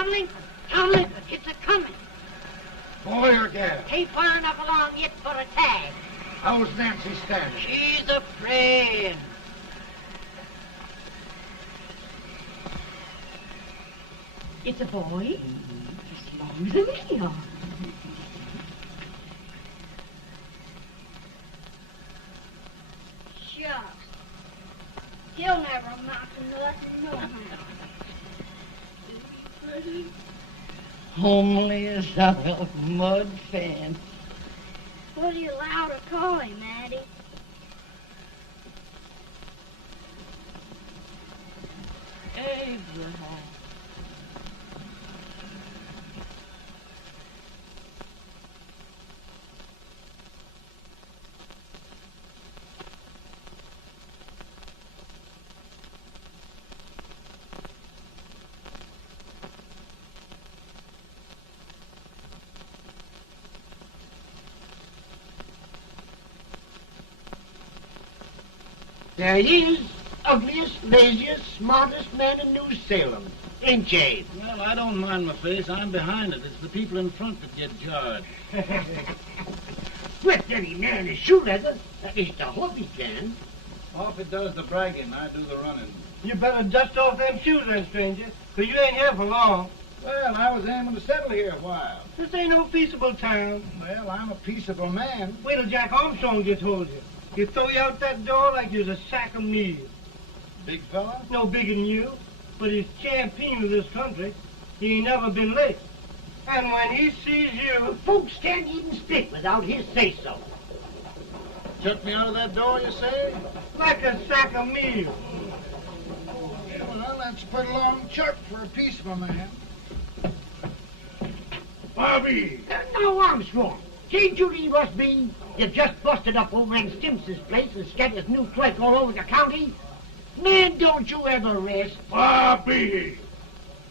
on, Lincoln. Come, Lincoln. It's a-coming. Boy or gal? Ain't far enough along yet for a tag. How's Nancy standing? She's a-praying. It's a boy? As long as a me are. Shucks. He'll never amount to nothing, no how. Homely as a mud fan. What do you allow to call him, Addie? Abraham. There he is, ugliest, laziest, smartest man in New Salem, ain't ye? Well, I don't mind my face. I'm behind it. It's the people in front that get jarred. With any man is shoe leather, that is the hope he can. Off it does the bragging, I do the running. You better dust off them shoes then, stranger, 'cause you ain't here for long. Well, I was aiming to settle here a while. This ain't no peaceable town. Well, I'm a peaceable man. Wait till Jack Armstrong gets hold of you. He'll throw you out that door like you's a sack of meal. Big fella? No bigger than you, but he's champion of this country. He ain't never been late. And when he sees you... Folks can't even speak without his say-so. Took me out of that door, you say? Like a sack of meal. Well, that's a pretty long chuck for a peaceable man. Bobby! Now, Armstrong, can't you leave us be? You've just busted up old man Stimpson's place and scattered new clerk all over the county. Man, don't you ever rest. Bobby!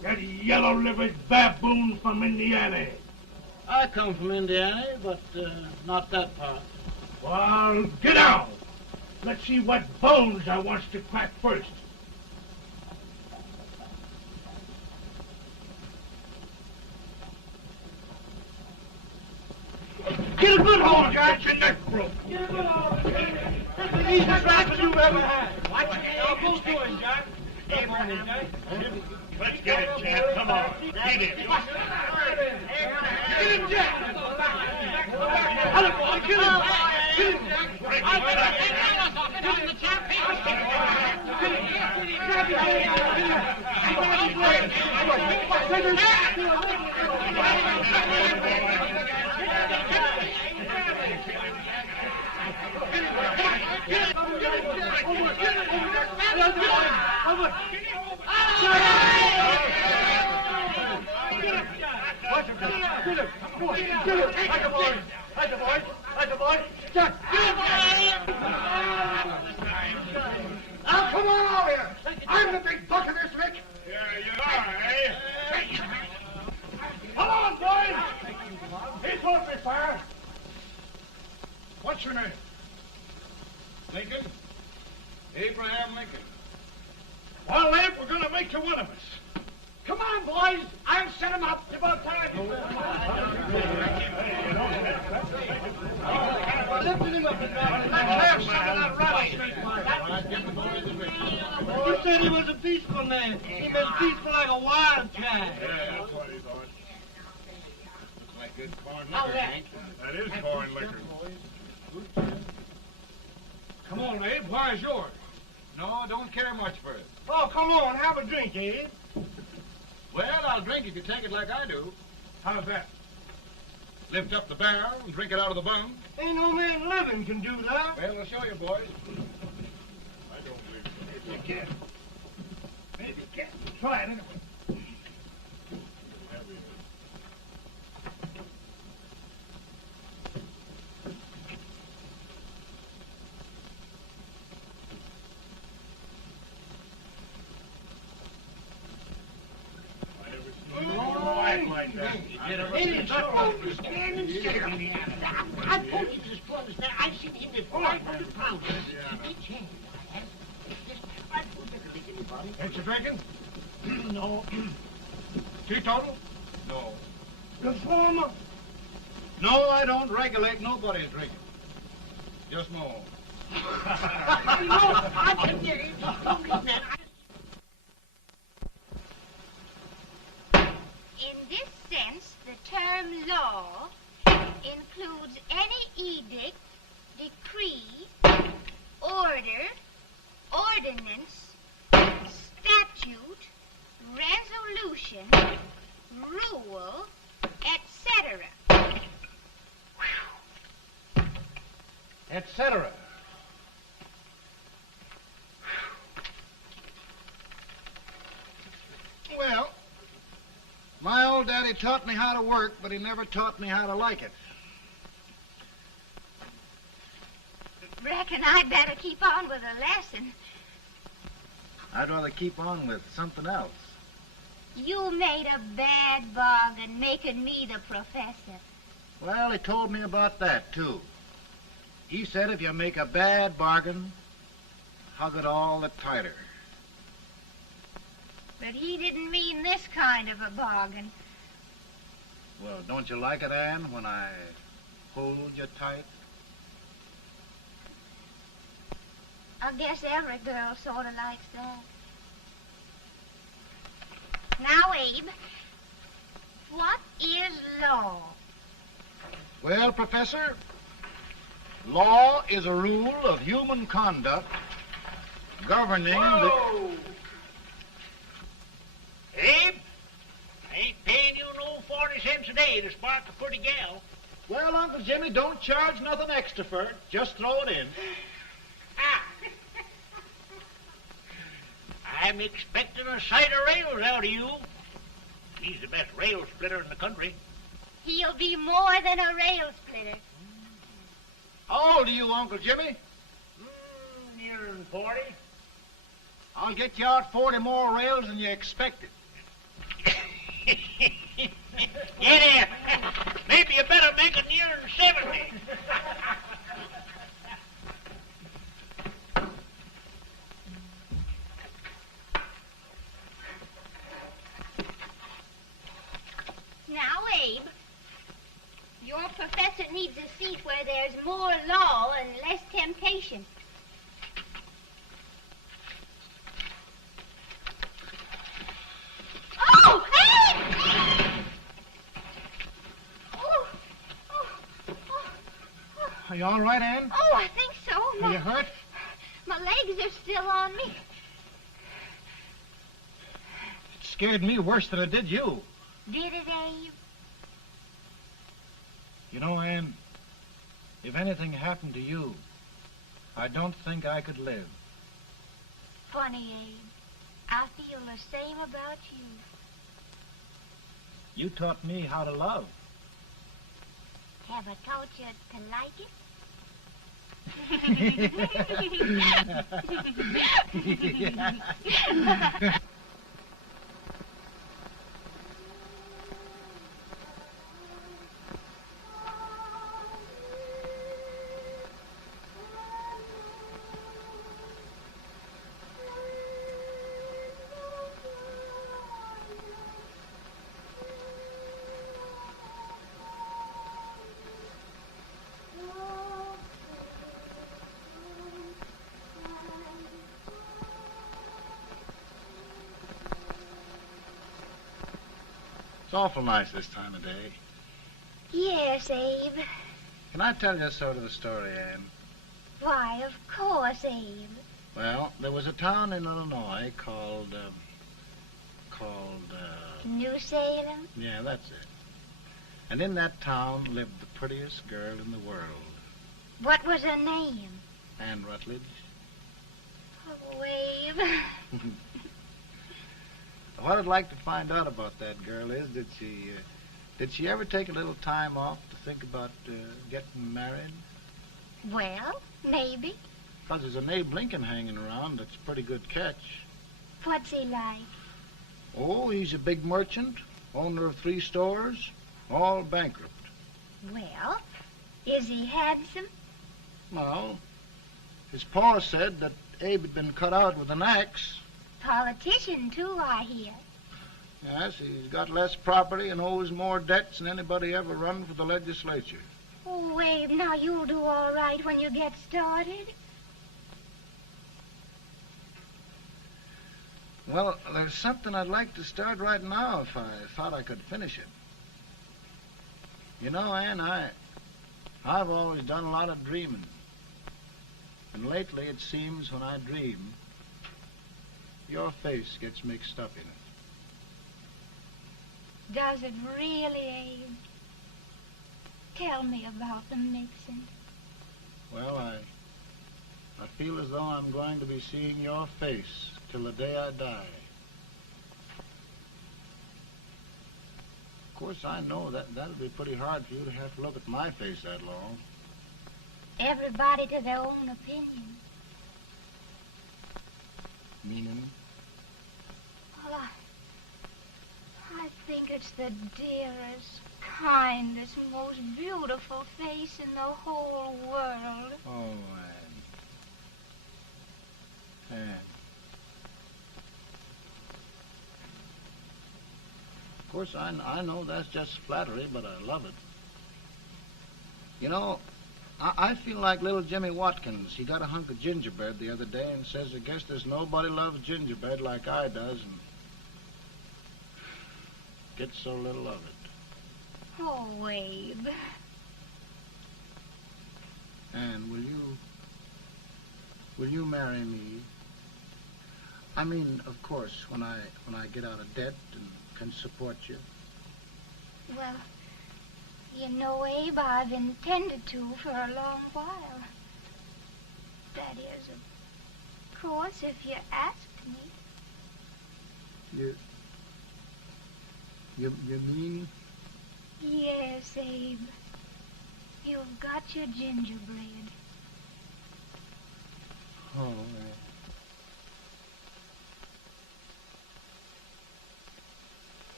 That yellow-livered baboon from Indiana. I come from Indiana, but not that part. Well, get out. Let's see what bones I wants to crack first. Get a good hold, Jack. Get your neck broke. Get a good hold. That's the easiest rifle you've ever had. Watch it. Now, both doing, Jack. Up on him, Jack. Let's get it, Jack. Come on. Get it. Get him, Jack. Hello, boy. Kill him. Kill him, Jack. Break it, Now, come on over here. I'm the big buck of this lick. Yeah, you are, eh? Come on, boys. He's off me, fire. What's your name? Lincoln? Abraham Lincoln. Well, Lamp, we're going to make you one of us. Come on, boys. I'll set him up. It's about time. Lifting him up and down. Let's have some of that rattlesnake. You said he was a peaceful man. He was peaceful like a wild cat. Yeah, that's what he thought. Looks like good corn liquor, Hank. That is corn liquor. Come on, Abe. Where's yours? No, don't care much for it. Oh, come on. Have a drink, Abe. Well, I'll drink if you take it like I do. How's that? Lift up the barrel and drink it out of the bung. Ain't no man living can do that. Well, I'll show you, boys. I don't believe so. Maybe you can. Maybe you can. Try it anyway. Like that. I told you this was there. I've seen him at 500 pounds. Ain't you drinking? No. Teetotal? No. Reformer? No, I don't regulate nobody's drinking. Just my own. I can get it. In this sense, the term law includes any edict, decree, order, ordinance, statute, resolution, rule, etc. Etc. Well, my old daddy taught me how to work, but he never taught me how to like it. Reckon I'd better keep on with the lesson. I'd rather keep on with something else. You made a bad bargain making me the professor. Well, he told me about that, too. He said if you make a bad bargain, hug it all the tighter. But he didn't mean this kind of a bargain. Well, don't you like it, Ann, when I hold you tight? I guess every girl sort of likes that. Now, Abe, what is law? Well, Professor, law is a rule of human conduct governing Whoa! Abe, I ain't paying you no 40 cents a day to spark a pretty gal. Well, Uncle Jimmy, don't charge nothing extra for it. Just throw it in. Ah. I'm expecting a sight of rails out of you. He's the best rail splitter in the country. He'll be more than a rail splitter. How old are you, Uncle Jimmy? Nearing 40. I'll get you out 40 more rails than you expected. Yeah, maybe you better make it nearing 70. Now, Abe, your professor needs a seat where there's more law and less temptation. Oh, Abe! Are you all right, Ann? Oh, I think so. Are you hurt? My legs are still on me. It scared me worse than it did you. Did it, Abe? You know, Ann, if anything happened to you, I don't think I could live. Funny, Abe. I feel the same about you. You taught me how to love. Have I taught you to like it? It's awful nice this time of day. Yes, Abe. Can I tell you sort of a story, Ann? Why, of course, Abe. Well, there was a town in Illinois called, New Salem? yeah, that's it. And in that town lived the prettiest girl in the world, What was her name? Ann Rutledge. Oh, Abe. What I'd like to find out about that girl is, did she ever take a little time off to think about getting married? Well, maybe. Because there's an Abe Lincoln hanging around that's a pretty good catch. What's he like? Oh, he's a big merchant, owner of 3 stores, all bankrupt. Well, is he handsome? Well, his pa said that Abe had been cut out with an axe. Politician, too, I hear. Yes, he's got less property and owes more debts than anybody ever run for the legislature. Oh, Abe, now you'll do all right when you get started. Well, there's something I'd like to start right now if I thought I could finish it. You know, Ann, I've always done a lot of dreaming. And lately it seems when I dream, your face gets mixed up in it. Does it really, Abe? Tell me about the mixing. Well, I feel as though I'm going to be seeing your face till the day I die. Of course, I know that'll be pretty hard for you to have to look at my face that long. Everybody to their own opinion. Meaning? Well, I think it's the dearest, kindest, most beautiful face in the whole world. Oh, Ann. Ann. Of course, I know that's just flattery, but I love it. You know, I feel like little Jimmy Watkins. He got a hunk of gingerbread the other day and says, I guess there's nobody loves gingerbread like I does, and gets so little of it. Oh, Abe. Ann, will you marry me? I mean, of course, when I get out of debt and can support you. Well, you know, Abe, I've intended to for a long while. That is, of course, if you asked me. You mean? Yes, Abe. You've got your gingerbread. Oh,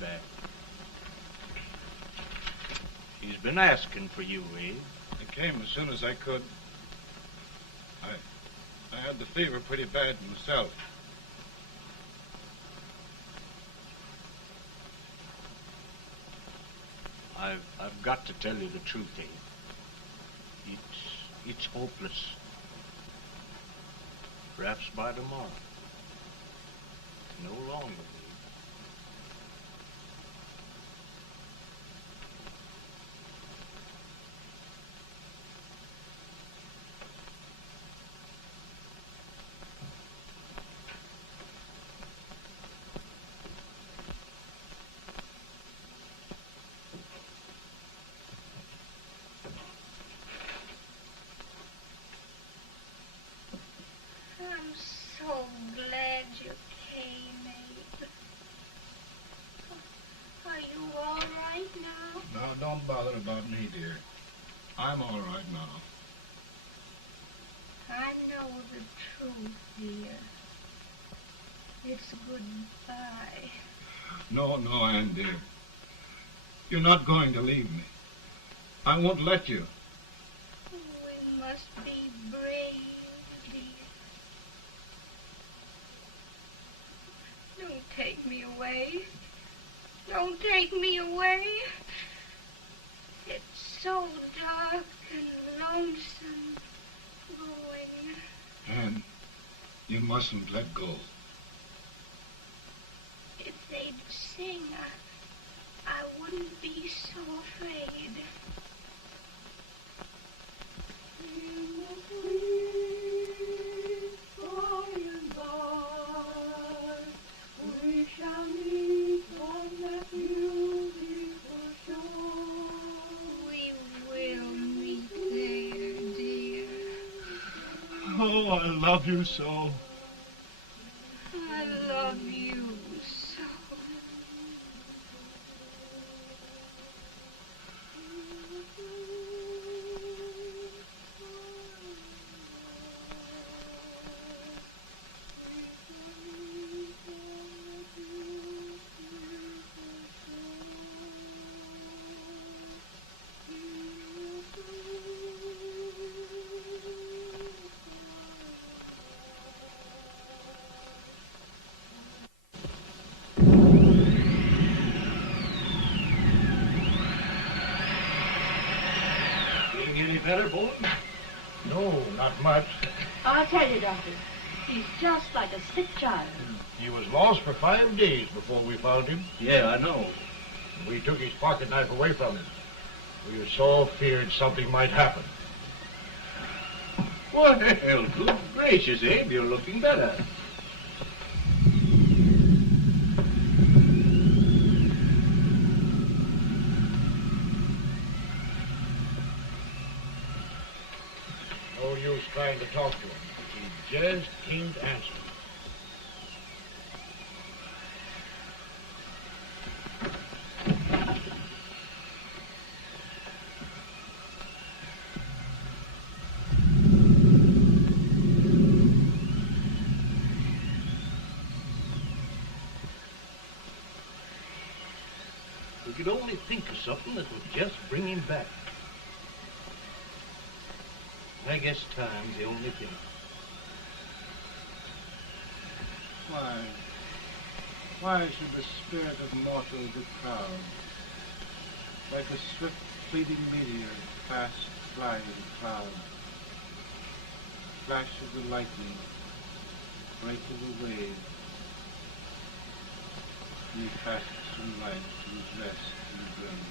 Bad. He's been asking for you, Abe. I came as soon as I could. I had the fever pretty bad myself. I've got to tell you the truth, Abe. It's hopeless. Perhaps by tomorrow. No longer. Don't bother about me, dear. I'm all right now. I know the truth, dear. It's goodbye. No, Ann, dear. You're not going to leave me. I won't let you. We must be brave, dear. Don't take me away. Don't take me away. It's so dark and lonesome going. Ann, you mustn't let go. If they'd sing, I wouldn't be so afraid. In the sweet by and by, we shall meet on that beautiful shore. We will meet there, dear. Oh, I love you so. I love you so. better, Bolton? No, not much. I'll tell you, Doctor, he's just like a sick child. He was lost for 5 days before we found him. Yeah, I know. We took his pocket knife away from him. We were so feared something might happen. Well, good gracious, Abe, you're looking better. No use trying to talk to him. He just can't answer. We could only think of something that would just bring him back. I guess time's the only thing. Why should the spirit of mortal be proud? Like a swift fleeting meteor, fast flying cloud. Flash of the lightning, break of the wave. And he passes from life to his rest in the grave.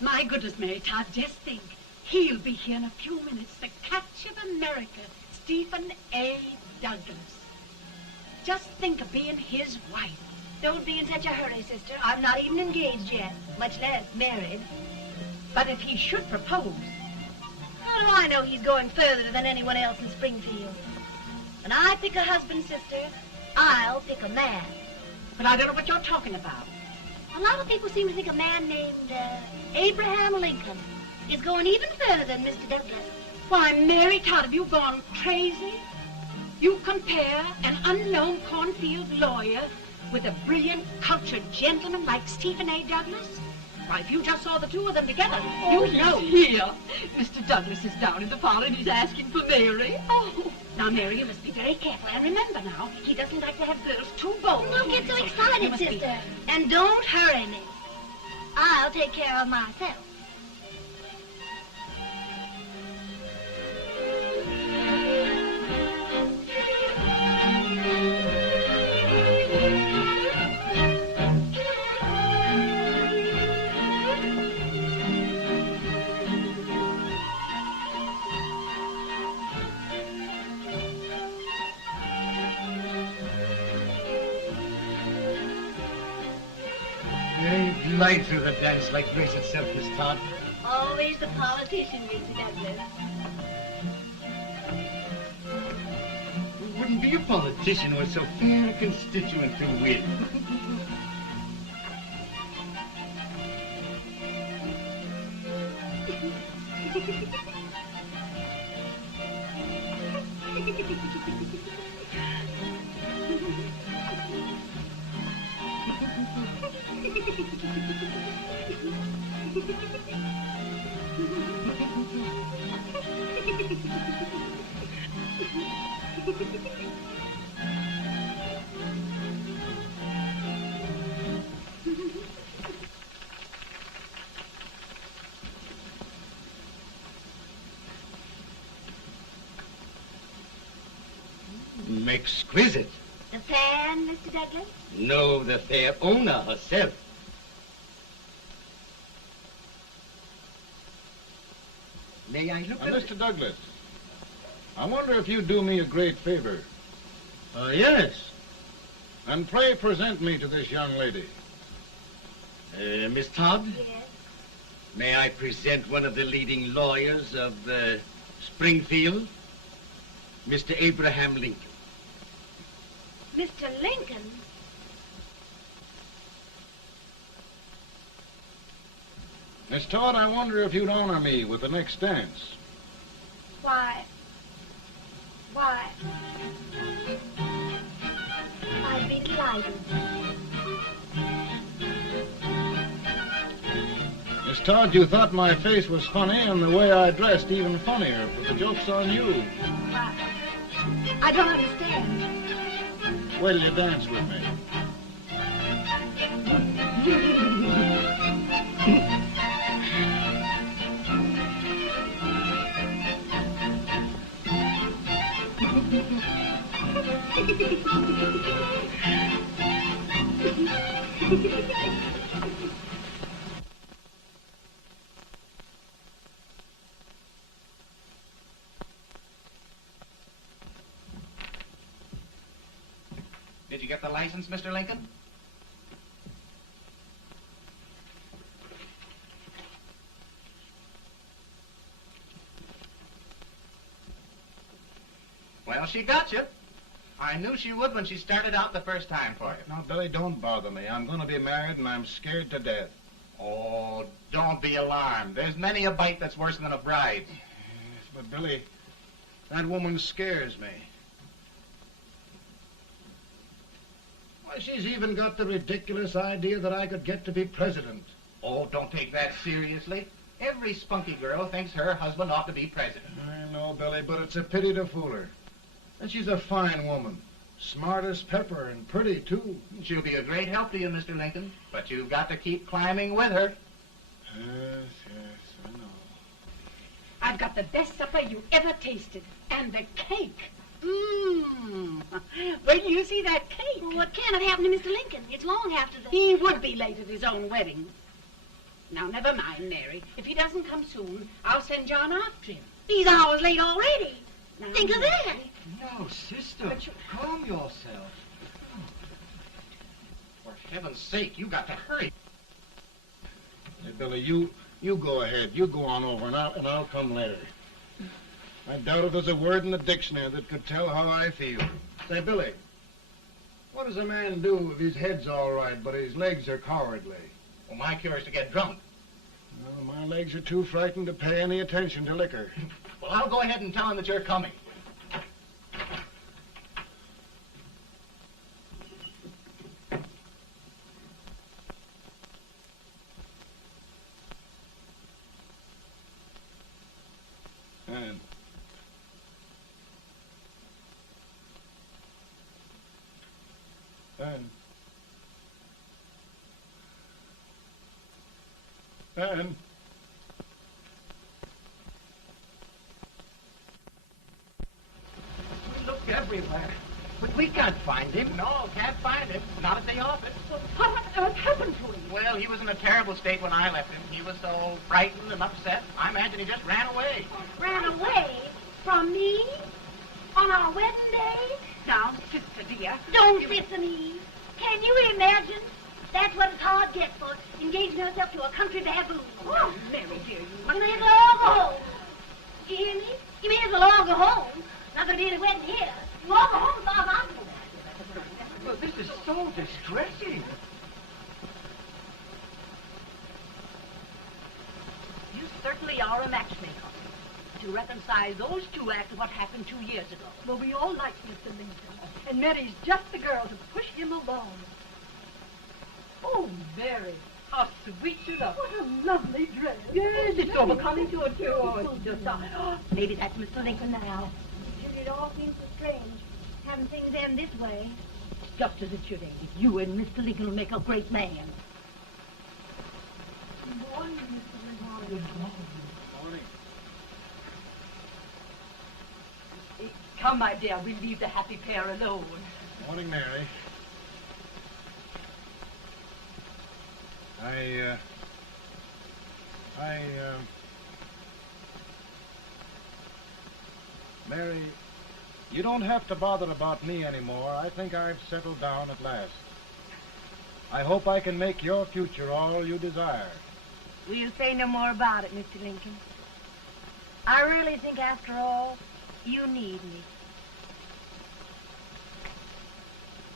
My goodness, Mary Todd, just think. He'll be here in a few minutes. The catch of America, Stephen A. Douglas. Just think of being his wife. Don't be in such a hurry, sister. I'm not even engaged yet, much less married. But if he should propose... How do I know he's going further than anyone else in Springfield? When I pick a husband, sister, I'll pick a man. But I don't know what you're talking about. A lot of people seem to think a man named Abraham Lincoln is going even further than Mr. Douglas. Why, Mary Todd, have you gone crazy? You compare an unknown cornfield lawyer with a brilliant, cultured gentleman like Stephen A. Douglas? Why, if you just saw the two of them together, Oh, you'd know. Here. Mr. Douglas is down in the parlor and he's asking for Mary. Oh. Now, Mary, you must be very careful. And remember now, he doesn't like to have girls too bold. Don't get so You excited, must be- sister. And don't hurry me. I'll take care of myself. You glide through the dance like grace itself, Miss Todd. Always the politician, Mr. Douglas. You wouldn't be a politician with so fair a constituent to win. Exquisite. The fan, Mr. Douglas? No, the fair owner herself. May I look at Mr. Douglas, I wonder if you'd do me a great favor. Yes. And pray present me to this young lady. Miss Todd? Yes. May I present one of the leading lawyers of Springfield, Mr. Abraham Lincoln. Mr. Lincoln? Miss Todd, I wonder if you'd honor me with the next dance. Why? I'd be delighted. Miss Todd, you thought my face was funny and the way I dressed even funnier, but the joke's on you. I don't understand. Wait till you dance with me. Did you get the license, Mr. Lincoln? Well, she got you. I knew she would when she started out the first time for you. Now, Billy, don't bother me. I'm going to be married and I'm scared to death. Oh, don't be alarmed. There's many a bite that's worse than a bride. Yes, but Billy, that woman scares me. Why, she's even got the ridiculous idea that I could get to be president. Oh, don't take that seriously. Every spunky girl thinks her husband ought to be president. I know, Billy, but it's a pity to fool her. And she's a fine woman. Smart as pepper and pretty, too. She'll be a great help to you, Mr. Lincoln. But you've got to keep climbing with her. Yes, I know. I've got the best supper you ever tasted. And the cake. Mmm. Wait till you see that cake. Well, what can have happened to Mr. Lincoln? It's long after the... He would be late at his own wedding. Now, never mind, Mary. If he doesn't come soon, I'll send John after him. He's hours late already. Now, Think of that. No, sister. But you- Calm yourself. For heaven's sake, you got to hurry. Hey, Billy, you go ahead. You go on over, and I'll come later. I doubt if there's a word in the dictionary that could tell how I feel. Say, Billy, what does a man do if his head's all right, but his legs are cowardly? Well, my cure is to get drunk. Well, my legs are too frightened to pay any attention to liquor. Well, I'll go ahead and tell him that you're coming. Ben. Ben. We looked everywhere, but we can't find him. No, can't find him. Not at the office. Well, what on earth happened to him? Well, he was in a terrible state when I left him. He was so frightened and upset. I imagine he just ran away. Ran away from me on our wedding day? Now, sister dear. Don't listen, Eve. Can you imagine? That's what it's hard gets for engaging herself to a country baboon. Oh, Mary, dear, you... You may as well all go home. Did you hear me? You may as well all go home. Not gonna be any wedding here. You all go home as far as I'm concerned. Well, this is so distressing. You certainly are a matchmaker. To reconcile those two after what happened 2 years ago. Well, we all like Mr. Lincoln, and Mary's just the girl to push him along. Oh, Mary, how sweet you look. What a lovely dress. Yes, it's overcoming to her, too. Oh, it's just... maybe that's Mr. Lincoln now. It all seems so strange, having things end this way. Just as it should end. You and Mr. Lincoln will make a great man. Good morning, Mr. Lincoln. Good morning. Come, my dear, we'll leave the happy pair alone. Morning, Mary. Mary, you don't have to bother about me anymore. I think I've settled down at last. I hope I can make your future all you desire. We'll say no more about it, Mr. Lincoln. I really think, after all, you need me.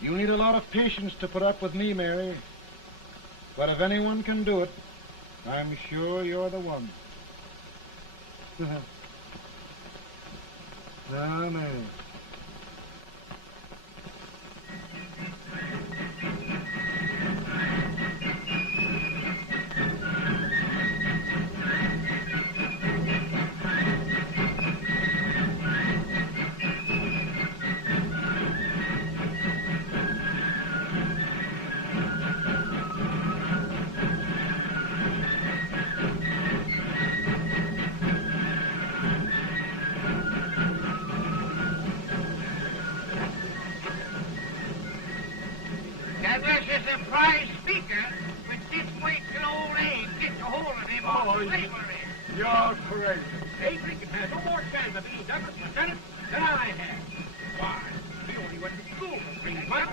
You need a lot of patience to put up with me, Mary. But if anyone can do it, I'm sure you're the one. Now, Mary. There's a prize speaker, but this way till old age gets a hold of him on slavery. You're crazy. Abe Lincoln has no more chance of being Douglas Lieutenant than I have. Why? He only went to school for 3 months.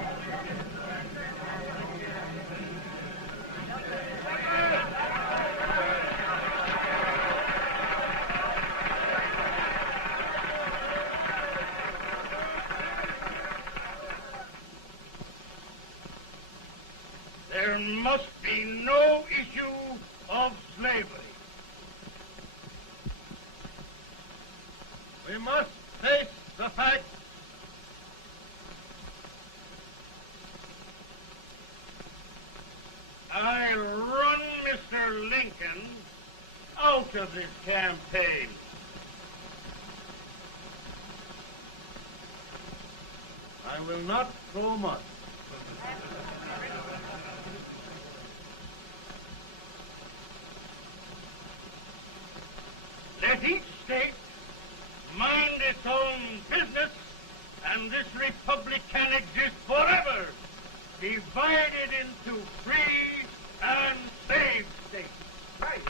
There must be no issue of slavery. We must face the fact I run Mr. Lincoln out of this campaign. I will not throw much. Let each state mind its own business, and this republic can exist forever, divided into free and slave states. Right,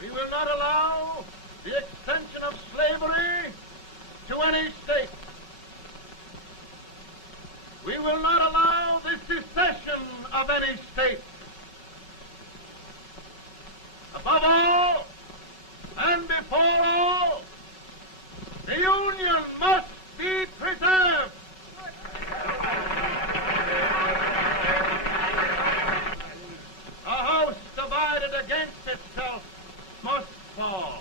We will not allow the extension of slavery to any state. We will not allow the secession of any state. Above all, and before all, the Union must be preserved. A house divided against itself must fall.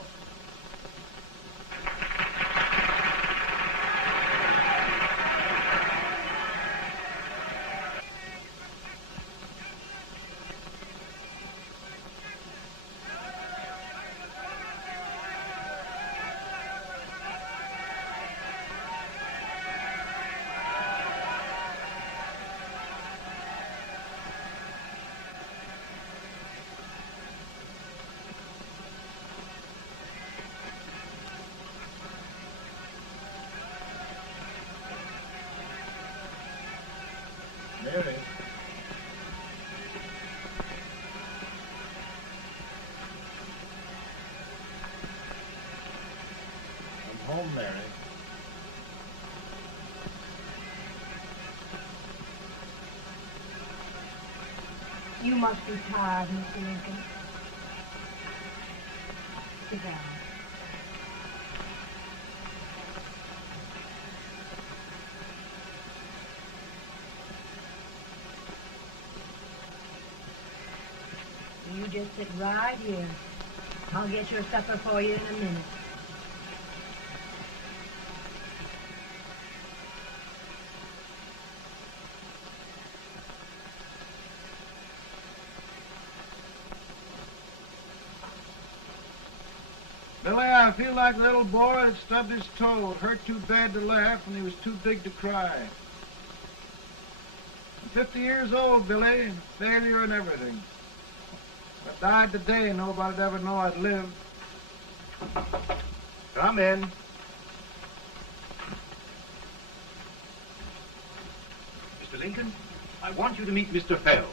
home, Mary. You must be tired, Mr. Lincoln. Sit down. You just sit right here. I'll get your supper for you in a minute. Billy, I feel like a little boy that stubbed his toe. It hurt too bad to laugh and he was too big to cry. I'm 50 years old, Billy, failure and everything. If I died today, nobody'd ever know I'd lived. Come in. Mr. Lincoln, I want you to meet Mr. Fell,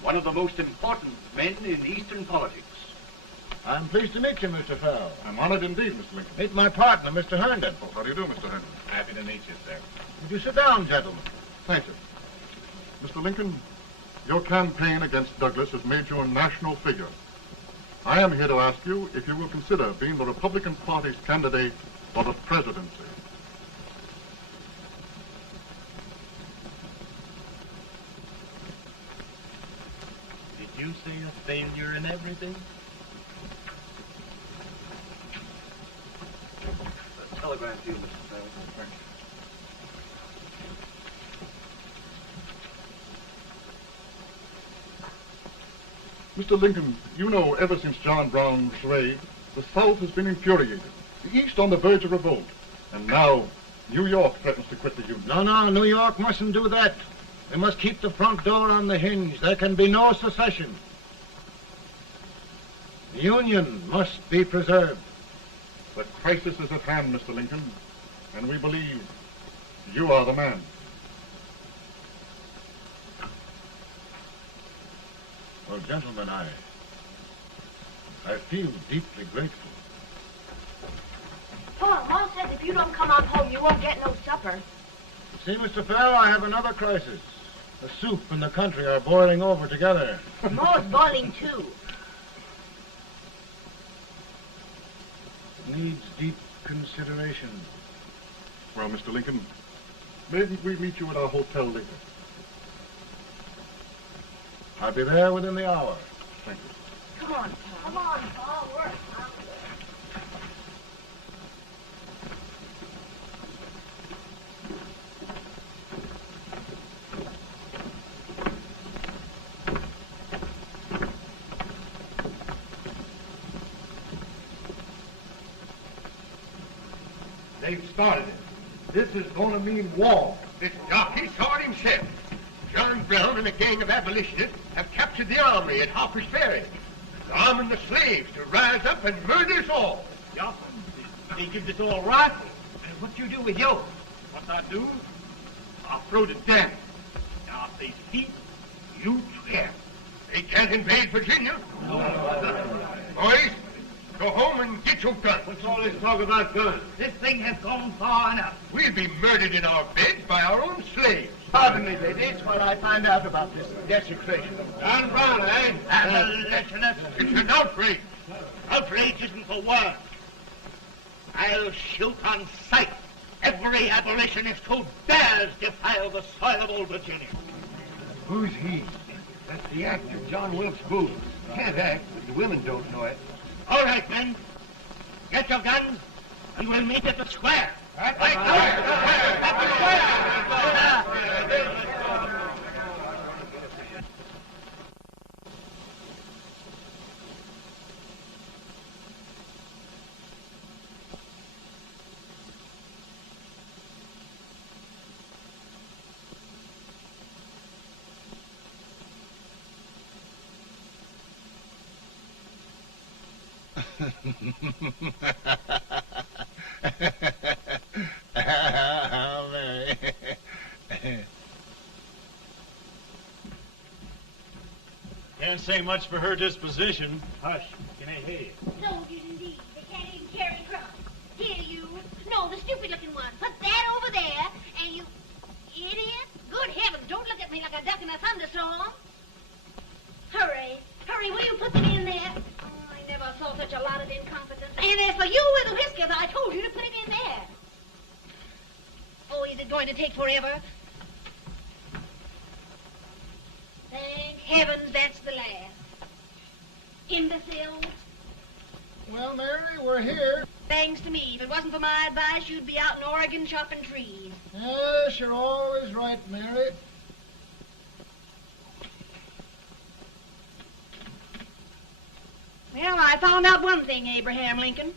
one of the most important men in Eastern politics. I'm pleased to meet you, Mr. Fell. I'm honored indeed, Mr. Lincoln. Meet my partner, Mr. Herndon. Oh, how do you do, Mr. Herndon? Happy to meet you, sir. Would you sit down, gentlemen? Thank you. Mr. Lincoln, your campaign against Douglas has made you a national figure. I am here to ask you if you will consider being the Republican Party's candidate for the presidency. Did you say a failure in everything? A telegram to you, Mr. Fell. Mr. Lincoln, you know ever since John Brown's raid, the South has been infuriated, the East on the verge of revolt, and now New York threatens to quit the Union. No, New York mustn't do that. They must keep the front door on the hinge. There can be no secession. The Union must be preserved. The crisis is at hand, Mr. Lincoln, and we believe you are the man. Well, gentlemen, I feel deeply grateful. Paul, Mom says if you don't come on home, you won't get no supper. See, Mr. Fell, I have another crisis. The soup and the country are boiling over together. Ma's boiling too. It needs deep consideration. Well, Mr. Lincoln, maybe we meet you at our hotel later. I'll be there within the hour. Thank you. Come on, Paul. Come on, Paul. We're hungry. They've started it. This is going to mean war. This jockey saw it himself. John Brown and a gang of abolitionists have captured the armory at Harper's Ferry. They're arming the slaves to rise up and murder us all. Yeah, they give us all rifles. And what you do with yours? What I do? I'll throw the damn. Now, if they speak, You swear. They can't invade Virginia. Boys, go home and get your guns. what's all this talk about guns? This thing has gone far enough. We'll be murdered in our beds by our own slaves. Pardon me, ladies, while I find out about this desecration. John Brown, eh? Abolitionists. It's an outrage. Outrage isn't the word. I'll shoot on sight every abolitionist who dares defile the soil of old Virginia. Who's he? That's the actor, John Wilkes Booth. Can't act, but the women don't know it. All right, men. Get your guns, and we'll meet at the square. At the Mary. Can't say much for her disposition. Hush, can I hear you? Soldiers indeed. They can't even carry crumbs. Here, you. confidence. And as for you with the whiskers, I told you to put it in there. Oh, is it going to take forever? Thank heavens that's the last. Imbeciles. Well, Mary, we're here. Thanks to me. If it wasn't for my advice, you'd be out in Oregon chopping trees. Yes, you're always right, Mary. Well, I found out one thing, Abraham Lincoln.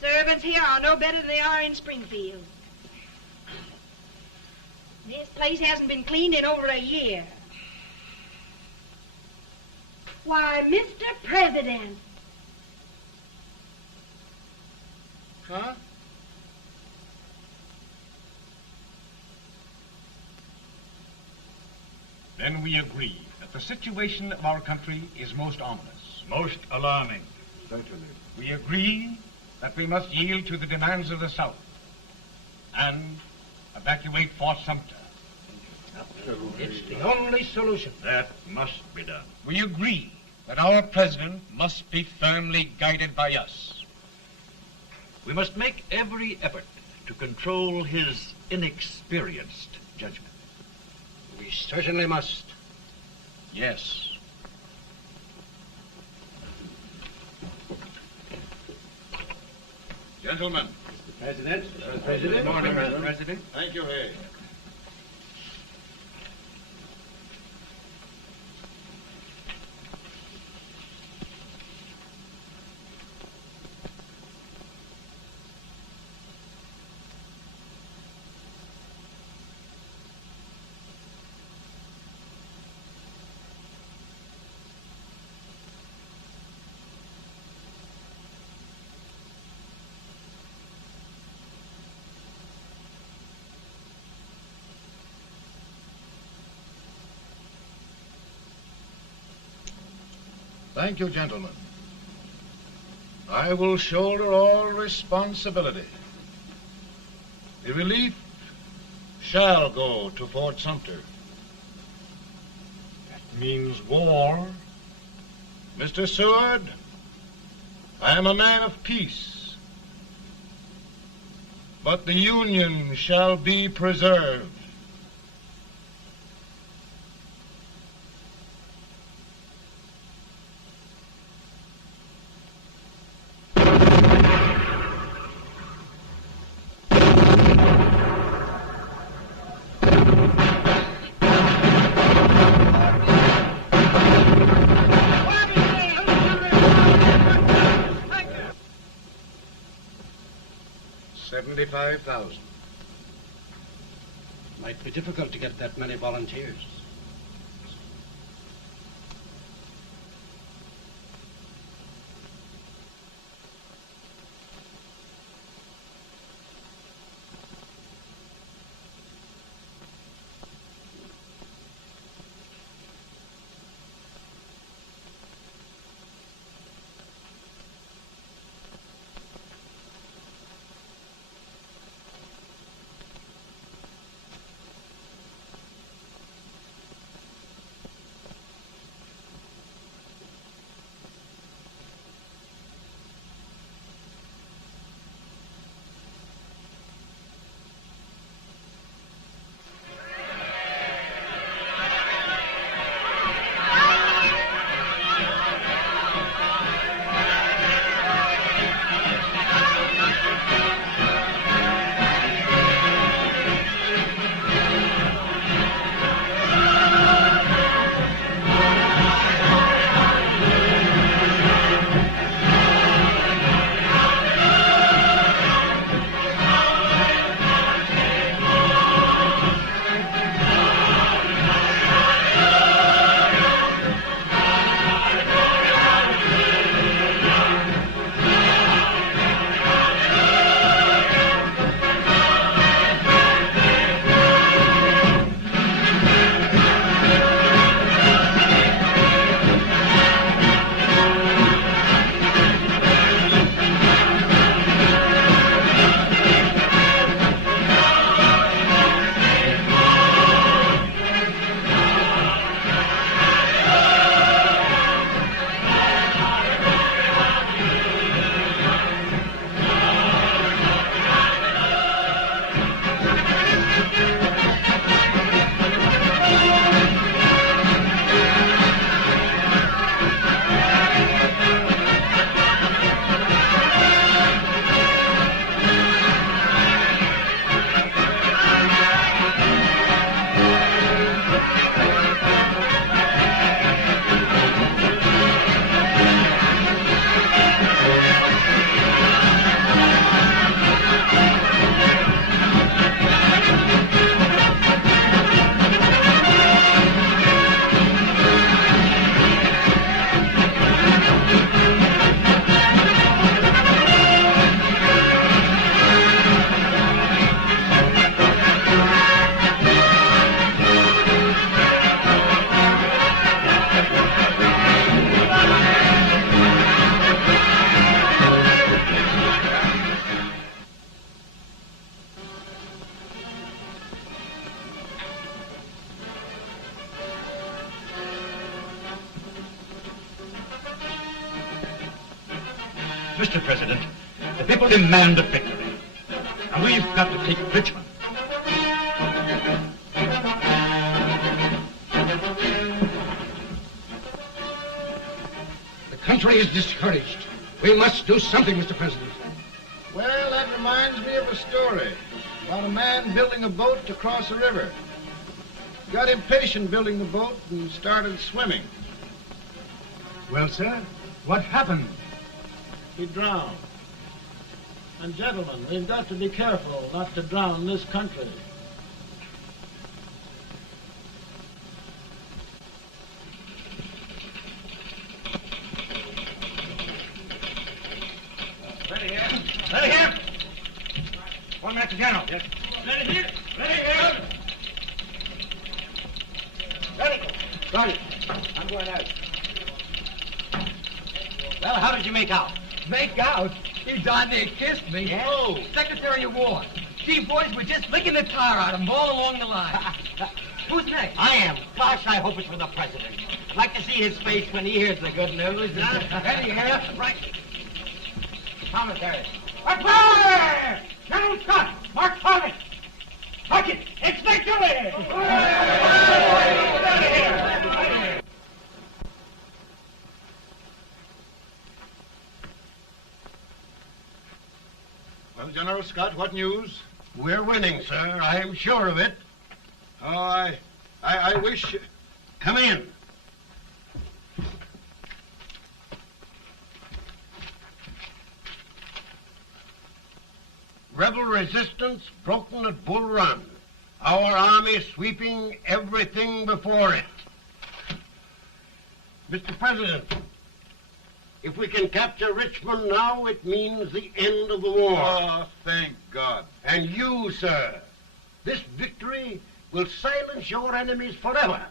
Servants here are no better than they are in Springfield. This place hasn't been cleaned in over a year. Why, Mr. President. Huh? Then we agree that the situation of our country is most ominous. Most alarming. Certainly. We agree that we must yield to the demands of the South and evacuate Fort Sumter. It's the only solution. That must be done. We agree that our president must be firmly guided by us. We must make every effort to control his inexperienced judgment. We certainly must. Yes. Gentlemen. Mr. President. Mr. President. Good morning, Mr. President. Thank you, Hay. Thank you, gentlemen. I will shoulder all responsibility. The relief shall go to Fort Sumter. That means war. Mr. Seward, I am a man of peace, but the Union shall be preserved. $75,000. Might be difficult to get that many volunteers. Mr. President, the people demand a victory. And we've got to take Richmond. The country is discouraged. We must do something, Mr. President. Well, that reminds me of a story about a man building a boat to cross a river. He got impatient building the boat and started swimming. Well, sir, what happened? He drowned. And gentlemen, we've got to be careful not to drown this country. Ready here. Ready here. 1 minute to General. Yes. Ready here. Ready here. Ready. Ready. I'm going out. Well, how did you make out? Make out? He darn near kissed me. Yeah? Oh, Secretary of War. Gee, boys, we're just licking the tar out of him all along the line. Who's next? I am. Gosh, I hope it's for the president. I'd like to see his face when he hears the good news. Ready here? Right. Commissary. Fire! General Scott! Mark target! Mark it! It's victory! Well, General Scott, what news? We're winning, sir. I'm sure of it. Oh, I wish... Come in. Rebel resistance broken at Bull Run. Our army sweeping everything before it. Mr. President, if we can capture Richmond now, it means the end of the war. Oh, thank God. And you, sir, this victory will silence your enemies forever.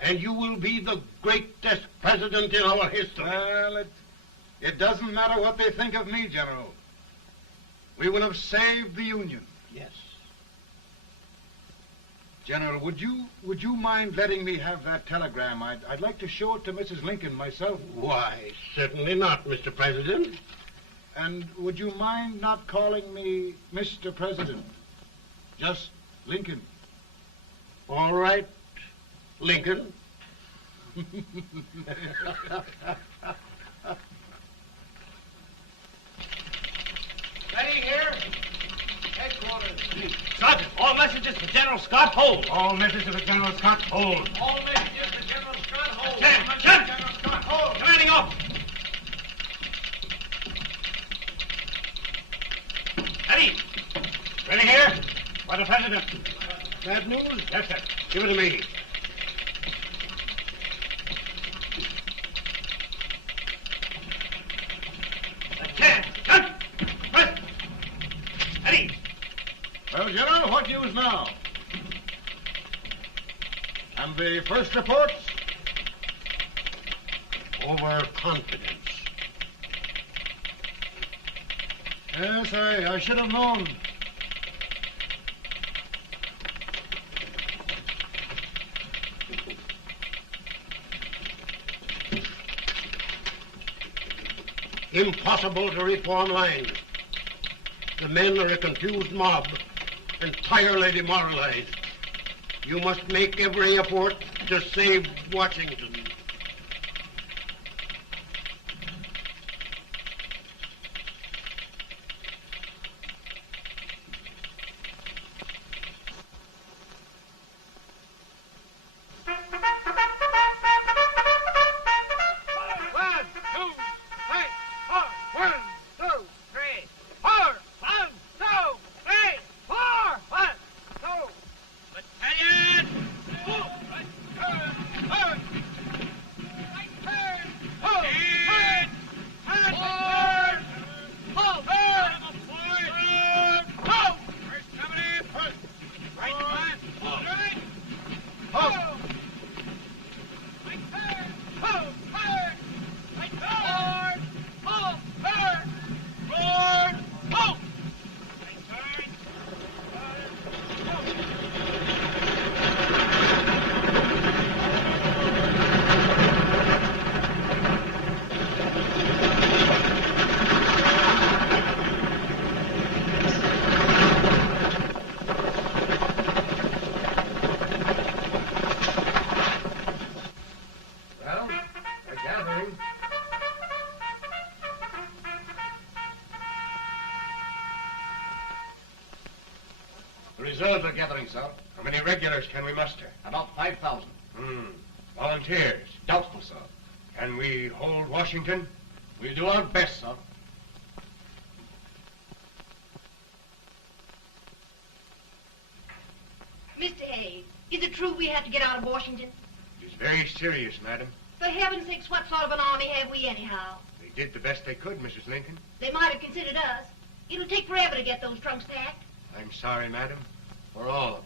And you will be the greatest president in our history. Well, it doesn't matter what they think of me, General. We will have saved the Union. Yes. General, would you mind letting me have that telegram? I'd like to show it to Mrs. Lincoln myself. Why, certainly not, Mr. President. And would you mind not calling me Mr. President? Just Lincoln. All right, Lincoln. Ready here. Headquarters. Sergeant, all messages for General Scott, hold. All messages for General Scott, hold. All messages for General Scott, hold. General Scott, hold. Commanding officer. Ready. Ready here. For the President. Bad news? Yes, sir. Give it to me. Well, General, what news now? And the first reports? Overconfidence. Yes, I should have known. Impossible to reform lines. The men are a confused mob, entirely demoralized. You must make every effort to save Washington. The reserves are gathering, sir. How many regulars can we muster? About 5,000. Volunteers? Doubtful, sir. Can we hold Washington? We'll do our best, sir. Mr. Hayes, is it true we have to get out of Washington? It is very serious, madam. For heaven's sakes, what sort of an army have we anyhow? They did the best they could, Mrs. Lincoln. They might have considered us. It'll take forever to get those trunks packed. I'm sorry, madam, for all of us.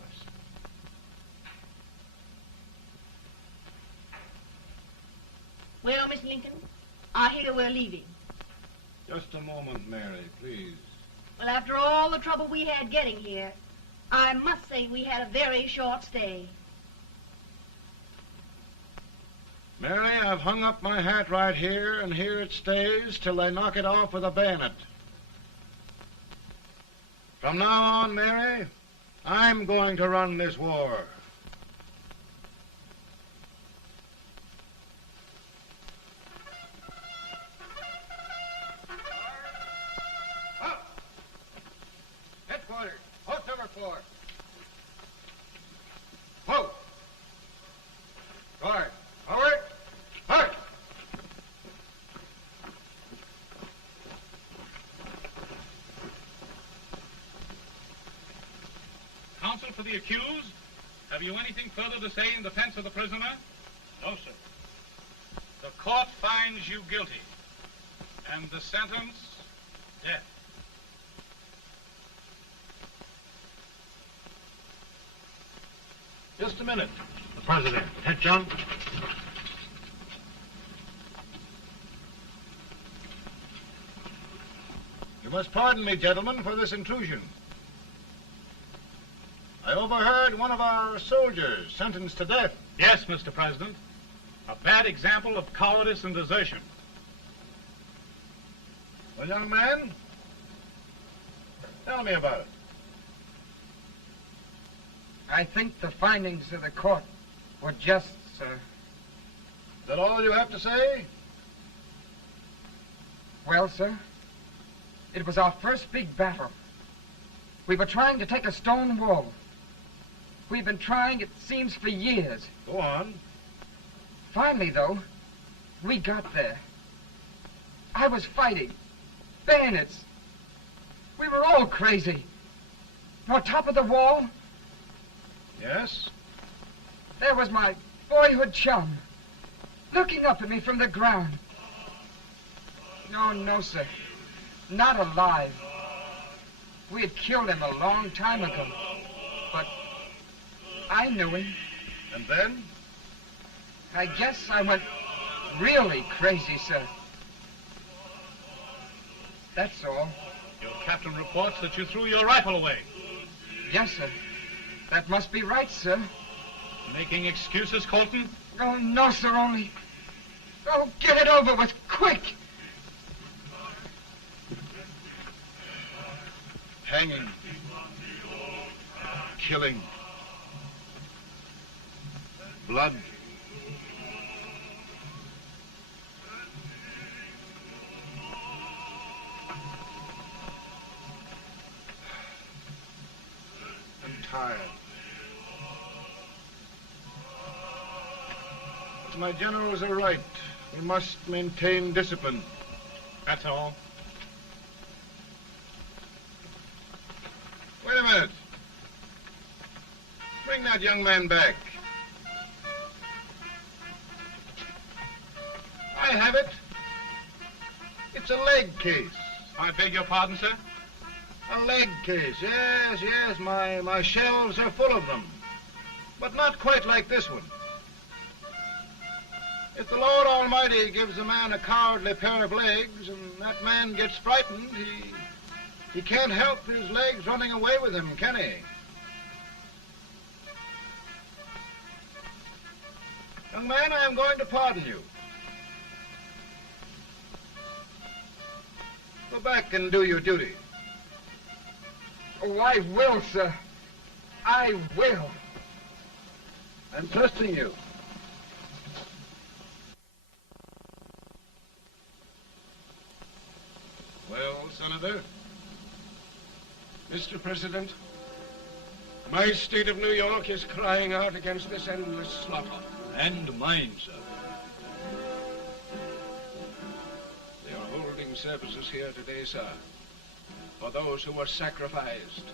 Well, Miss Lincoln, I hear we're leaving. Just a moment, Mary, please. Well, after all the trouble we had getting here, I must say we had a very short stay. Mary, I've hung up my hat right here, and here it stays till they knock it off with a bayonet. From now on, Mary, I'm going to run this war. Headquarters, post number 4. Whoa! Guard, forward, march! Counsel for the accused, have you anything further to say in defense of the prisoner? No, sir. The court finds you guilty, and the sentence, death. Just a minute. The President. Attention. You must pardon me, gentlemen, for this intrusion. I overheard one of our soldiers sentenced to death. Yes, Mr. President. A bad example of cowardice and desertion. Well, young man, tell me about it. I think the findings of the court were just, sir. Is that all you have to say? Well, sir, it was our first big battle. We were trying to take a stone wall. We've been trying, it seems, for years. Go on. Finally, though, we got there. I was fighting. Bayonets. We were all crazy. On top of the wall, Yes? there was my boyhood chum, looking up at me from the ground. No, sir. Not alive. We had killed him a long time ago. But I knew him. And then? I guess I went really crazy, sir. That's all. Your captain reports that you threw your rifle away. Yes, sir. That must be right, sir. Making excuses, Colton? Oh, no, sir, only... Oh, get it over with, quick! Hanging. Killing. Blood. I'm tired. But my generals are right. We must maintain discipline. That's all. Wait a minute. Bring that young man back. I have it. It's a leg case. I beg your pardon, sir? A leg case, yes. My shelves are full of them. But not quite like this one. If the Lord Almighty gives a man a cowardly pair of legs and that man gets frightened, he can't help his legs running away with him, can he? Young man, I am going to pardon you. Go back and do your duty. Oh, I will, sir. I will. I'm trusting you. Well, Senator? Mr. President, My state of New York is crying out against this endless slaughter. And mine, sir. They are holding services here today, sir, for those who were sacrificed,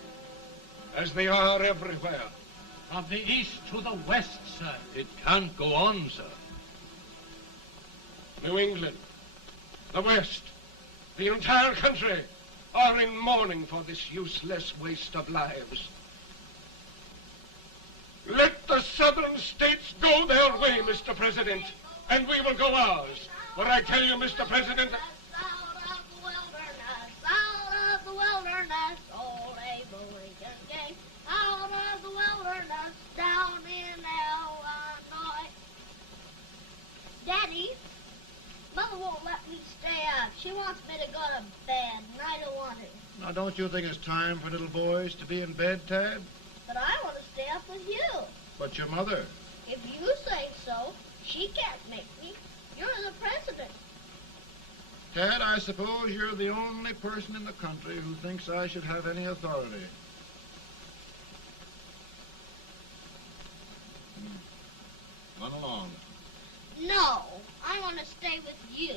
as they are everywhere. From the east to the west, sir. It can't go on, sir. New England, the West, the entire country are in mourning for this useless waste of lives. Let the southern states go their way, Mr. President, and we will go ours. But I tell you, Mr. President, Out of the wilderness, old Abe Lincoln came. Out of the wilderness, down in Illinois. Daddy, Mother won't let me stay up. She wants me to go to bed, and I don't want to. Now, don't you think it's time for little boys to be in bed, Tad? But I want to stay up with you. But your mother. If you say so, she can't make me. You're the president. Tad, I suppose you're the only person in the country who thinks I should have any authority. Run along. No, I want to stay with you.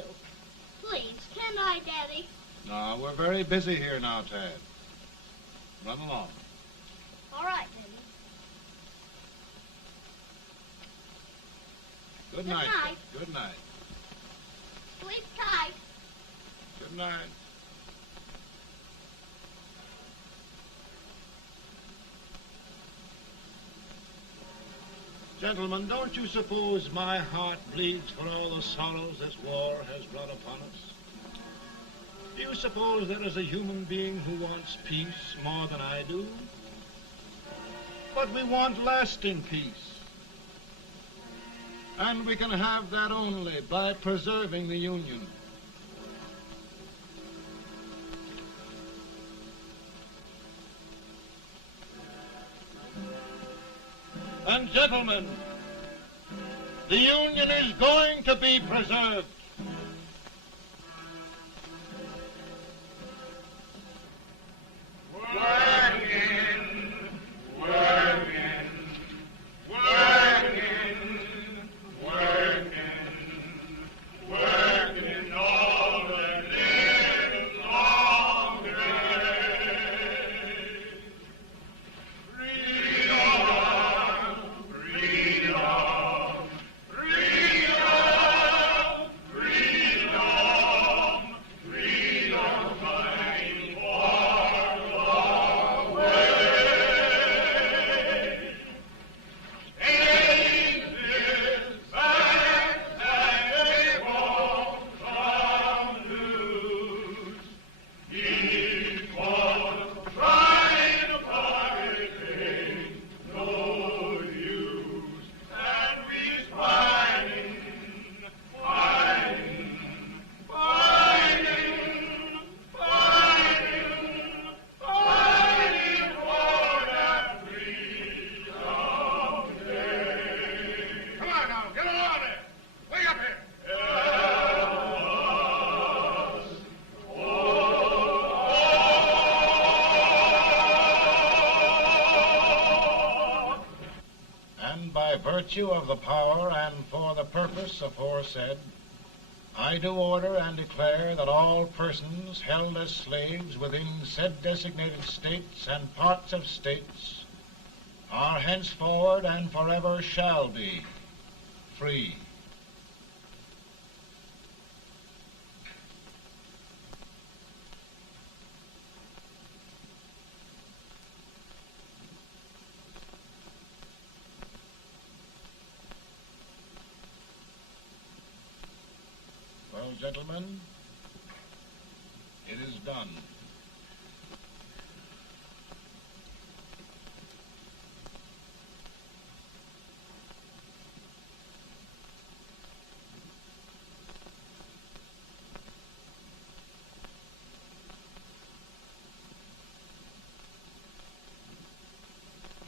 Please, can I, Daddy? No, we're very busy here now, Tad. Run along. All right, Daddy. Good night. Good night. Sleep tight. Good night. Gentlemen, don't you suppose my heart bleeds for all the sorrows this war has brought upon us? Do you suppose there is a human being who wants peace more than I do? But we want lasting peace. And we can have that only by preserving the Union. And gentlemen, the Union is going to be preserved. Virtue of the power and for the purpose aforesaid, I do order and declare that all persons held as slaves within said designated states and parts of states are henceforward and forever shall be free. Well, gentlemen, it is done.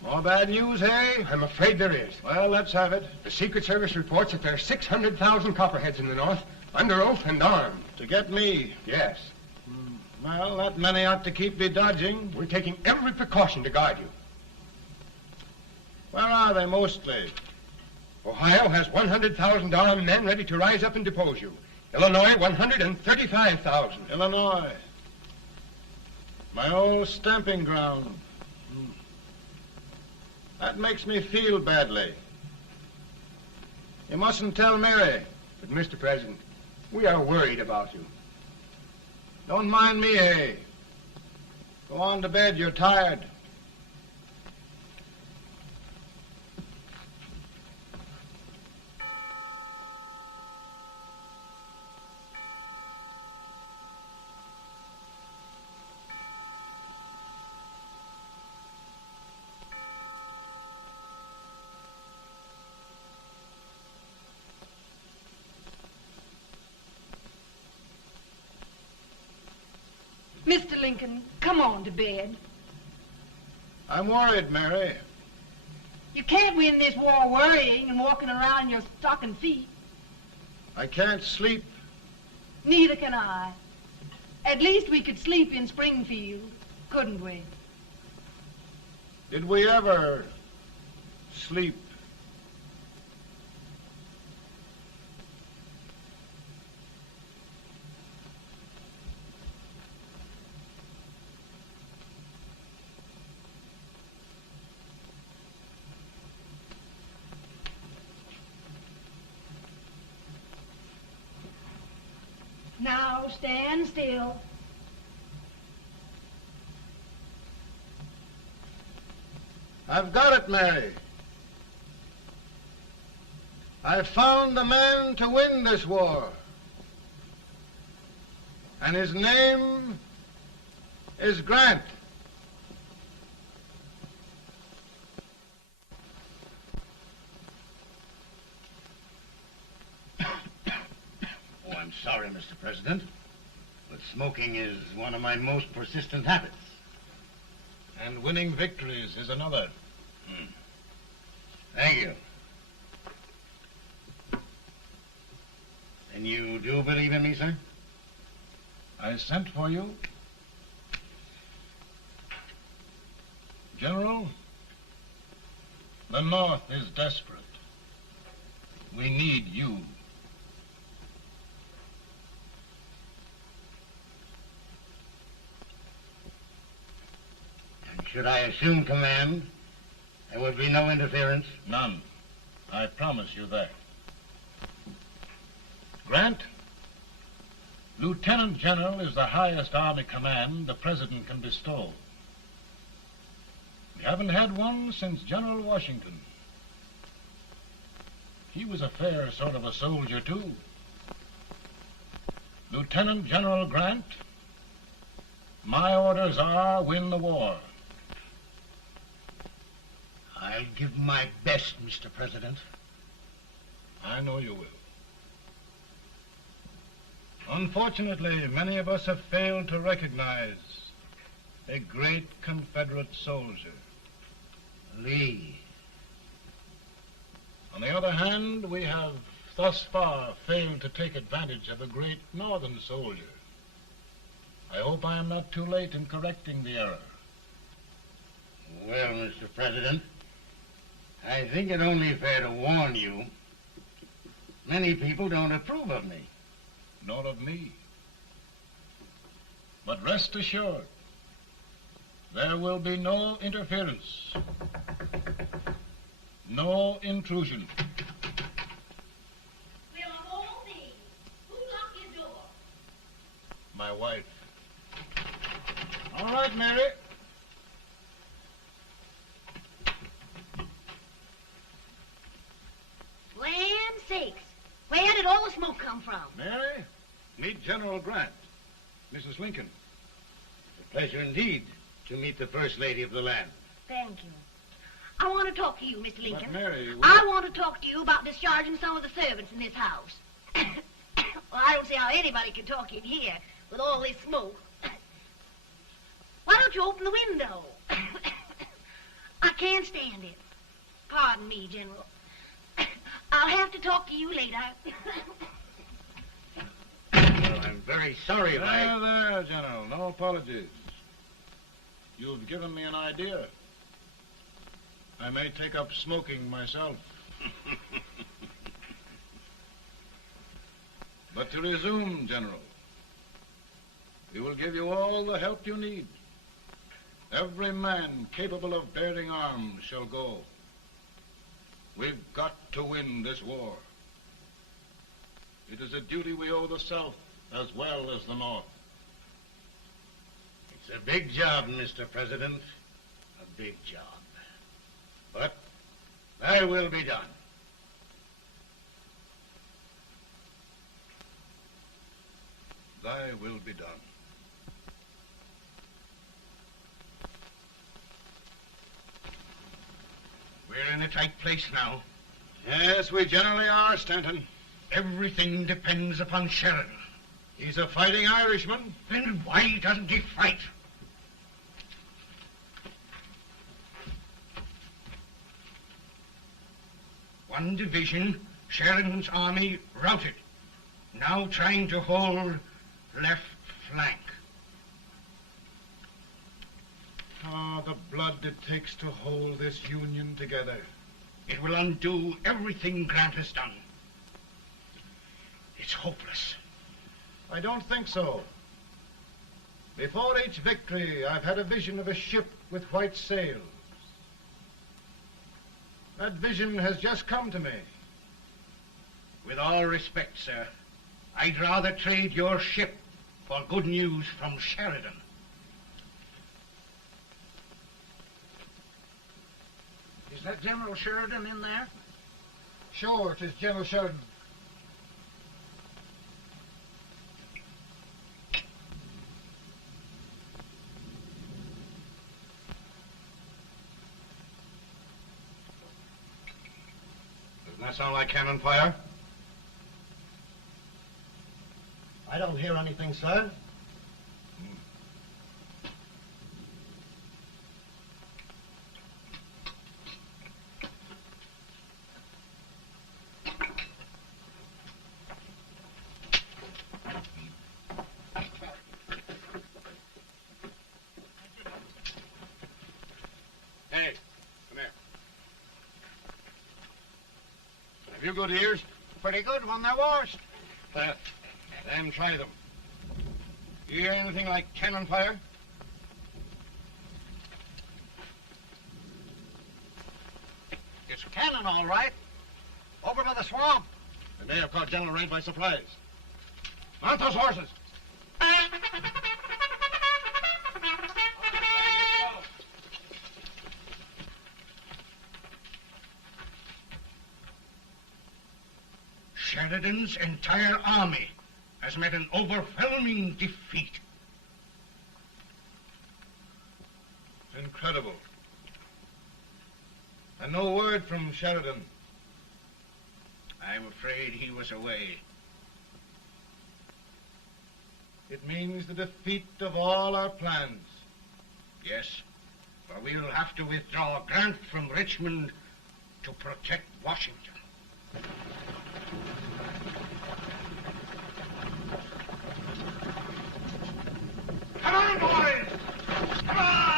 More bad news, eh? I'm afraid there is. Well, let's have it. The Secret Service reports that there are 600,000 copperheads in the North, under oath and armed. To get me? Yes. Well, that many ought to keep me dodging. We're taking every precaution to guard you. Where are they mostly? Ohio has 100,000 armed men ready to rise up and depose you. Illinois, 135,000. Illinois. My old stamping ground. That makes me feel badly. You mustn't tell Mary. But, Mr. President, we are worried about you. Don't mind me, eh? Go on to bed. You're tired. Mr. Lincoln, come on to bed. I'm worried, Mary. You can't win this war worrying and walking around in your stocking feet. I can't sleep. Neither can I. At least we could sleep in Springfield, couldn't we? Did we ever sleep? Now stand still. I've got it, Mary. I've found the man to win this war. And his name is Grant. Oh, I'm sorry, Mr. President, but smoking is one of my most persistent habits. And winning victories is another. Thank you. And you do believe in me, sir? I sent for you. General, the North is desperate. We need you. And should I assume command, there would be no interference? None. I promise you that. Grant, Lieutenant General is the highest army command the President can bestow. We haven't had one since General Washington. He was a fair sort of a soldier, too. Lieutenant General Grant, my orders are win the war. I'll give my best, Mr. President. I know you will. Unfortunately, many of us have failed to recognize a great Confederate soldier, Lee. On the other hand, we have thus far failed to take advantage of a great Northern soldier. I hope I am not too late in correcting the error. Well, Mr. President, I think it only fair to warn you. Many people don't approve of me. Nor of me. But rest assured, there will be no interference, no intrusion. Well, of all things, who locked your door? My wife. All right, Mary. Land sakes, where did all the smoke come from? Mary, meet General Grant. Mrs. Lincoln. It's a pleasure indeed to meet the First Lady of the land. Thank you. I want to talk to you, Mr. Lincoln. But Mary, I want to talk to you about discharging some of the servants in this house. Well, I don't see how anybody can talk in here with all this smoke. Why don't you open the window? I can't stand it. Pardon me, General. I'll have to talk to you later. Well, I'm very sorry if There, General. No apologies. You've given me an idea. I may take up smoking myself. But to resume, General, we will give you all the help you need. Every man capable of bearing arms shall go. We've got to win this war. It is a duty we owe the South as well as the North. It's a big job, Mr. President. A big job. But thy will be done. Thy will be done. We're in a tight place now. Yes, we generally are, Stanton. Everything depends upon Sheridan. He's a fighting Irishman. Then why doesn't he fight? One division, Sheridan's army, routed. Now trying to hold left flank. Ah, the blood it takes to hold this Union together. It will undo everything Grant has done. It's hopeless. I don't think so. Before each victory, I've had a vision of a ship with white sails. That vision has just come to me. With all respect, sir, I'd rather trade your ship for good news from Sheridan. Is that General Sheridan in there? Sure, it is General Sheridan. Doesn't that sound like cannon fire? I don't hear anything, sir. Hey, come here. Have you good ears? Pretty good when they're washed. Then try them. You hear anything like cannon fire? It's cannon, all right. Over by the swamp. They may have caught General Rank by surprise. Mount those horses. Sheridan's entire army has met an overwhelming defeat. It's incredible. And no word from Sheridan. I'm afraid he was away. It means the defeat of all our plans. Yes, for we'll have to withdraw Grant from Richmond to protect Washington. Come on, boys! Come on!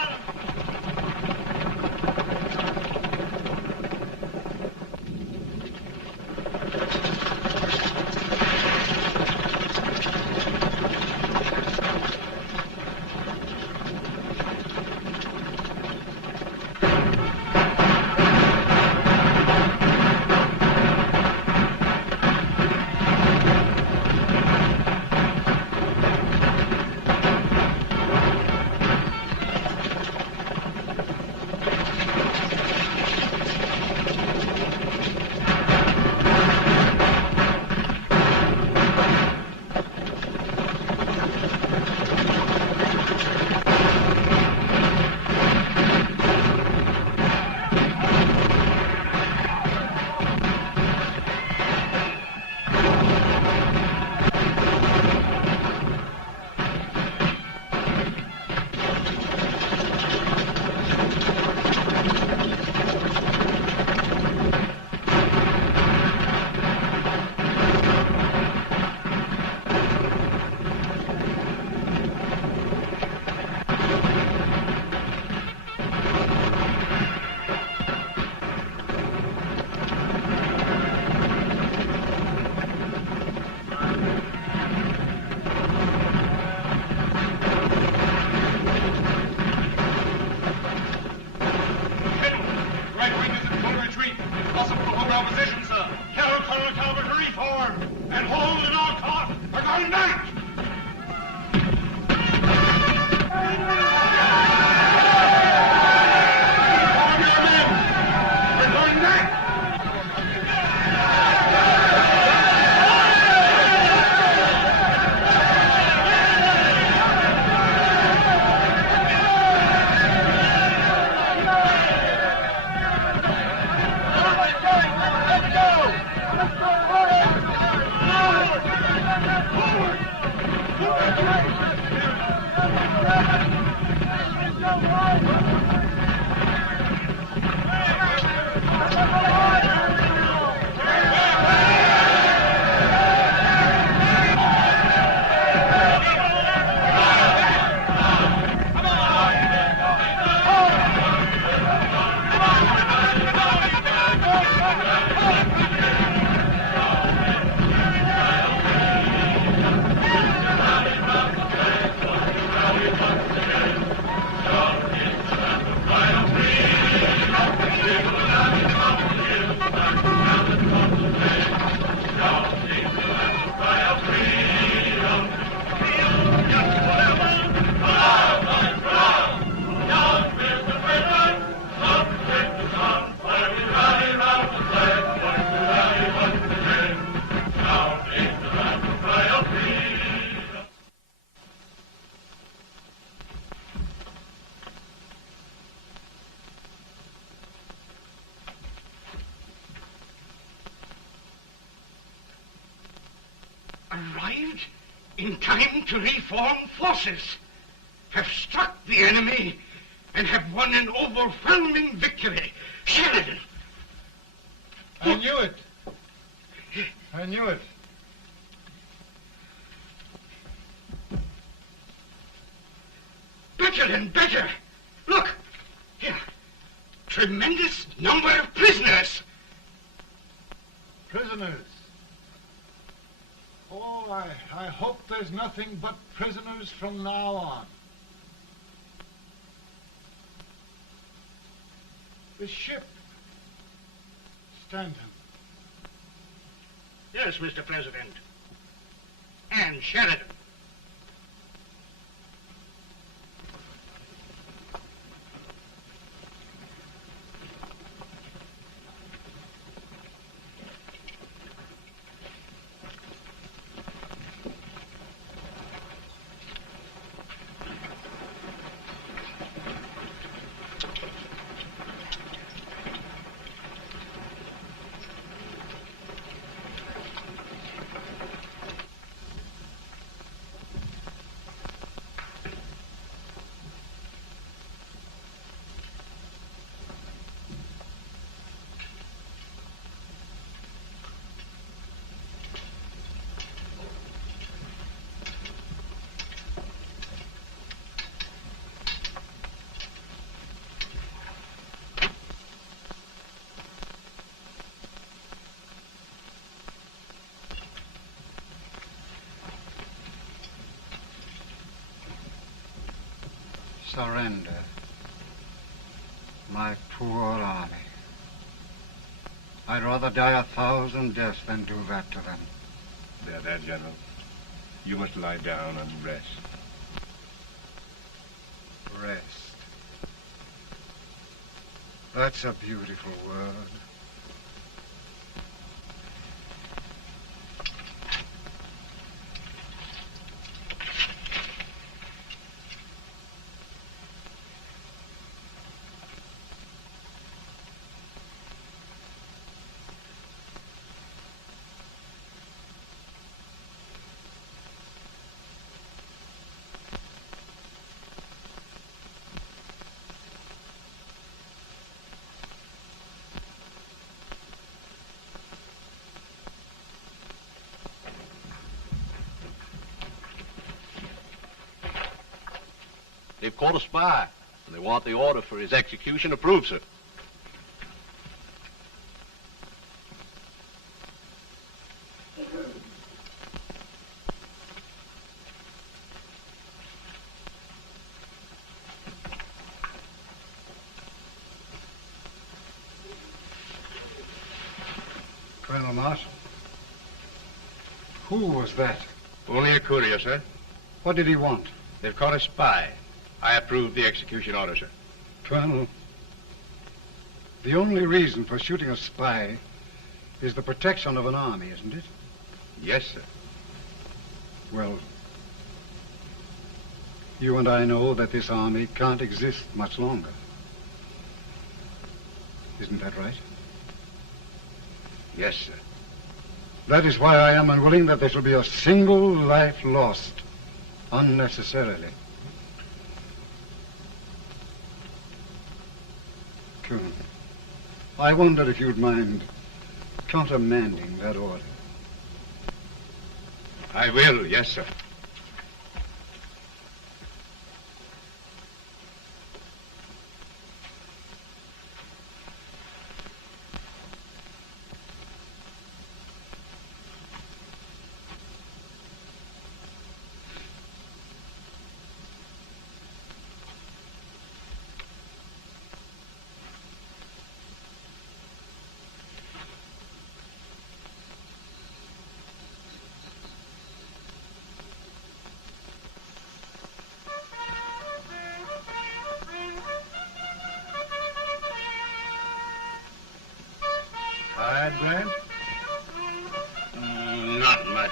Arrived in time to reform forces, have struck the enemy, and have won an overwhelming victory. Sheridan! I knew it. I knew it. Better and better. Look, here. Tremendous number of prisoners. Prisoners. Oh, I hope there's nothing but prisoners from now on. The ship. Stanton. Yes, Mr. President. And Sheridan. Surrender. My poor army. I'd rather die 1,000 deaths than do that to them. There, General. You must lie down and rest. Rest. That's a beautiful word. They've caught a spy, and they want the order for his execution approved, sir. Colonel Marshall. Who was that? Only a courier, sir. What did he want? They've caught a spy. I approve the execution order, sir. Colonel, the only reason for shooting a spy is the protection of an army, isn't it? Yes, sir. Well, you and I know that this army can't exist much longer. Isn't that right? Yes, sir. That is why I am unwilling that there shall be a single life lost unnecessarily. platoon. I wonder if you'd mind countermanding that order. I will, yes, sir. Tired, Grant? Not much.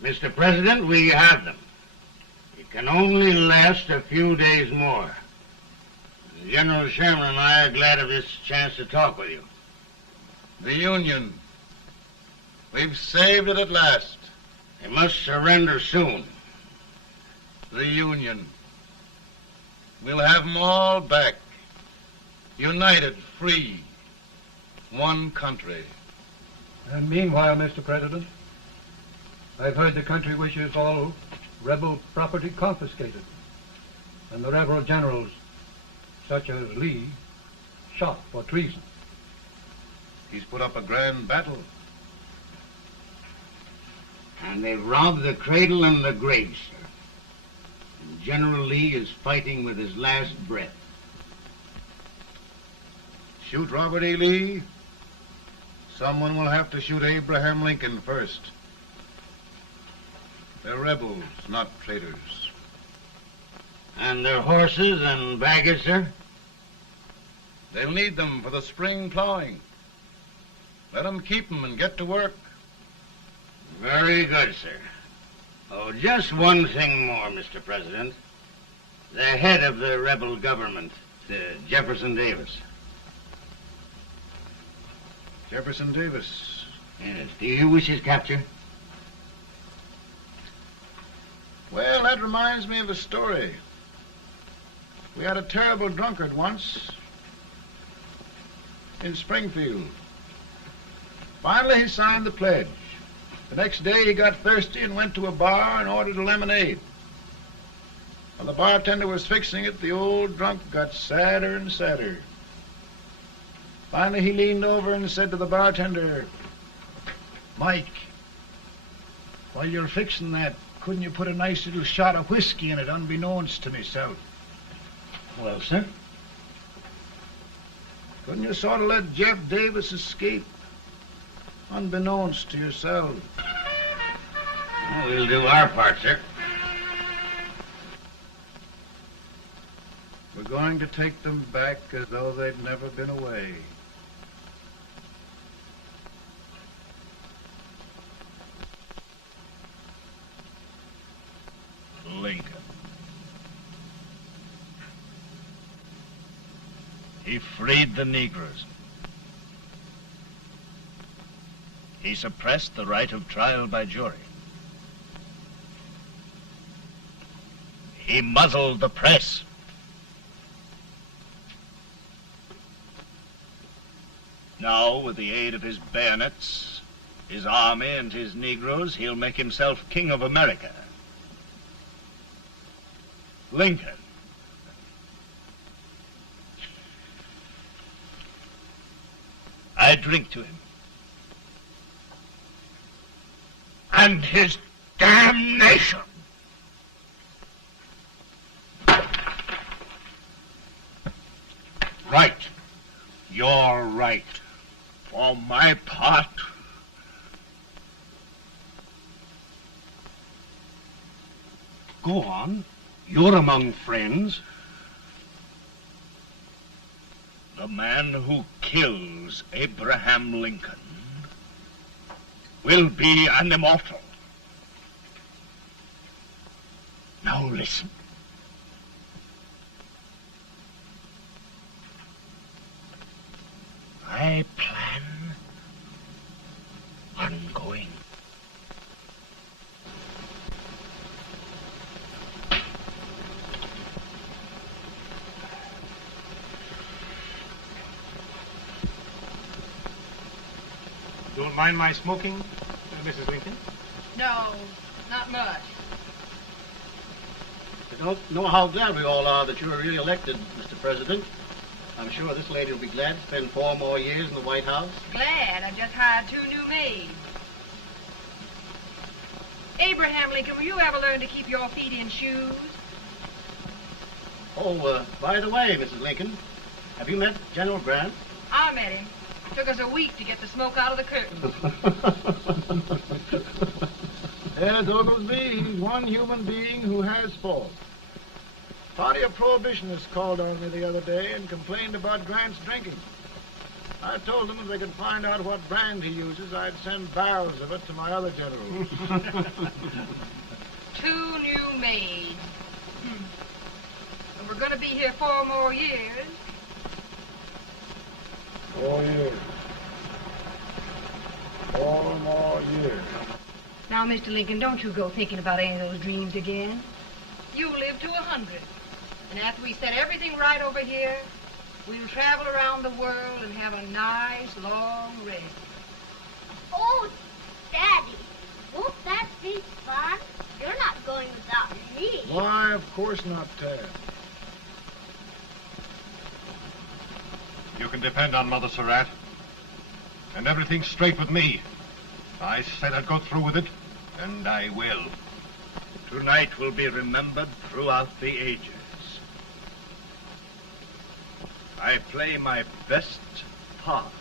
Mr. President, we have them. It can only last a few days more. General Sherman and I are glad of this chance to talk with you. The Union. We've saved it at last. They must surrender soon. The Union. We'll have them all back. United, free. One country. And meanwhile, Mr. President, I've heard the country wishes all rebel property confiscated, and the rebel generals, such as Lee, shot for treason. He's put up a grand battle. And they've robbed the cradle and the grave, sir. And General Lee is fighting with his last breath. Shoot Robert E. Lee? Someone will have to shoot Abraham Lincoln first. They're rebels, not traitors. And their horses and baggage, sir? They'll need them for the spring plowing. Let them keep them and get to work. Very good, sir. Oh, just one thing more, Mr. President. The head of the rebel government, Jefferson Davis. Jefferson Davis? Yes. Do you wish his capture? Well, that reminds me of a story. We had a terrible drunkard once in Springfield. Finally, he signed the pledge. The next day, he got thirsty and went to a bar and ordered a lemonade. While the bartender was fixing it, the old drunk got sadder and sadder. Finally, he leaned over and said to the bartender, "Mike, while you're fixing that, couldn't you put a nice little shot of whiskey in it, unbeknownst to myself?" Well, sir? Couldn't you sort of let Jeff Davis escape, unbeknownst to yourself? Well, we'll do our part, sir. We're going to take them back as though they'd never been away. Lincoln. He freed the Negroes. He suppressed the right of trial by jury. He muzzled the press. Now, with the aid of his bayonets, his army, and his Negroes, he'll make himself king of America. Lincoln. I drink to him. And his damnation. Right. You're right. For my part, go on. You're among friends. The man who kills Abraham Lincoln will be an immortal. Now listen. my plan ongoing. Don't mind my smoking, Mrs. Lincoln? No, not much. I don't know how glad we all are that you're re-elected, Mr. President. I'm sure this lady will be glad to spend 4 more years in the White House. Glad. I've just hired 2 new maids. Abraham Lincoln, will you ever learn to keep your feet in shoes? Oh, by the way, Mrs. Lincoln, have you met General Grant? I met him. It took us a week to get the smoke out of the curtains. Yes, Oglesby, he's one human being who has faults. Party of Prohibitionists called on me the other day and complained about Grant's drinking. I told them if they could find out what brand he uses, I'd send barrels of it to my other generals. 2 new maids. And we're going to be here 4 more years. 4 years. 4 more years. Now, Mr. Lincoln, don't you go thinking about any of those dreams again. You live to 100. And after we set everything right over here, we'll travel around the world and have a nice, long rest. Oh, Daddy, won't that be fun? You're not going without me. Why, of course not, Tad. You can depend on Mother Surratt. And everything's straight with me. I said I'd go through with it, and I will. Tonight will be remembered throughout the ages. I play my best part.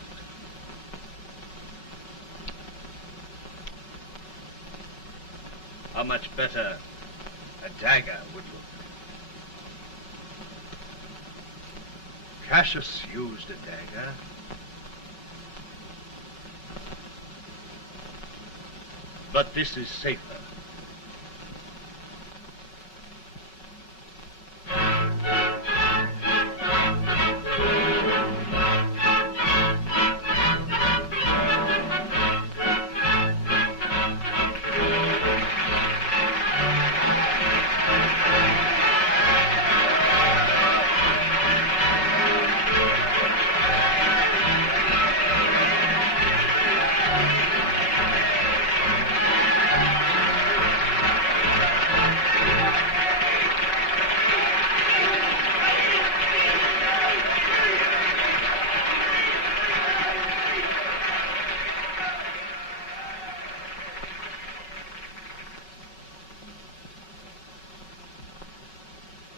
How much better a dagger would look. Cassius used a dagger. But this is safer.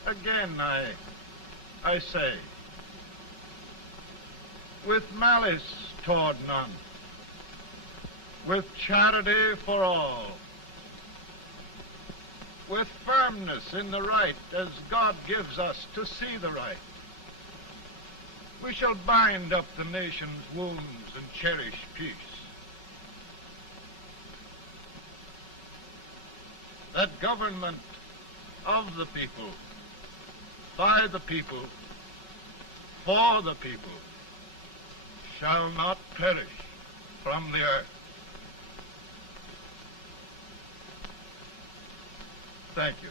Again, I say, with malice toward none, with charity for all, with firmness in the right as God gives us to see the right, we shall bind up the nation's wounds and cherish peace. That government of the people, by the people, for the people, shall not perish from the earth. Thank you.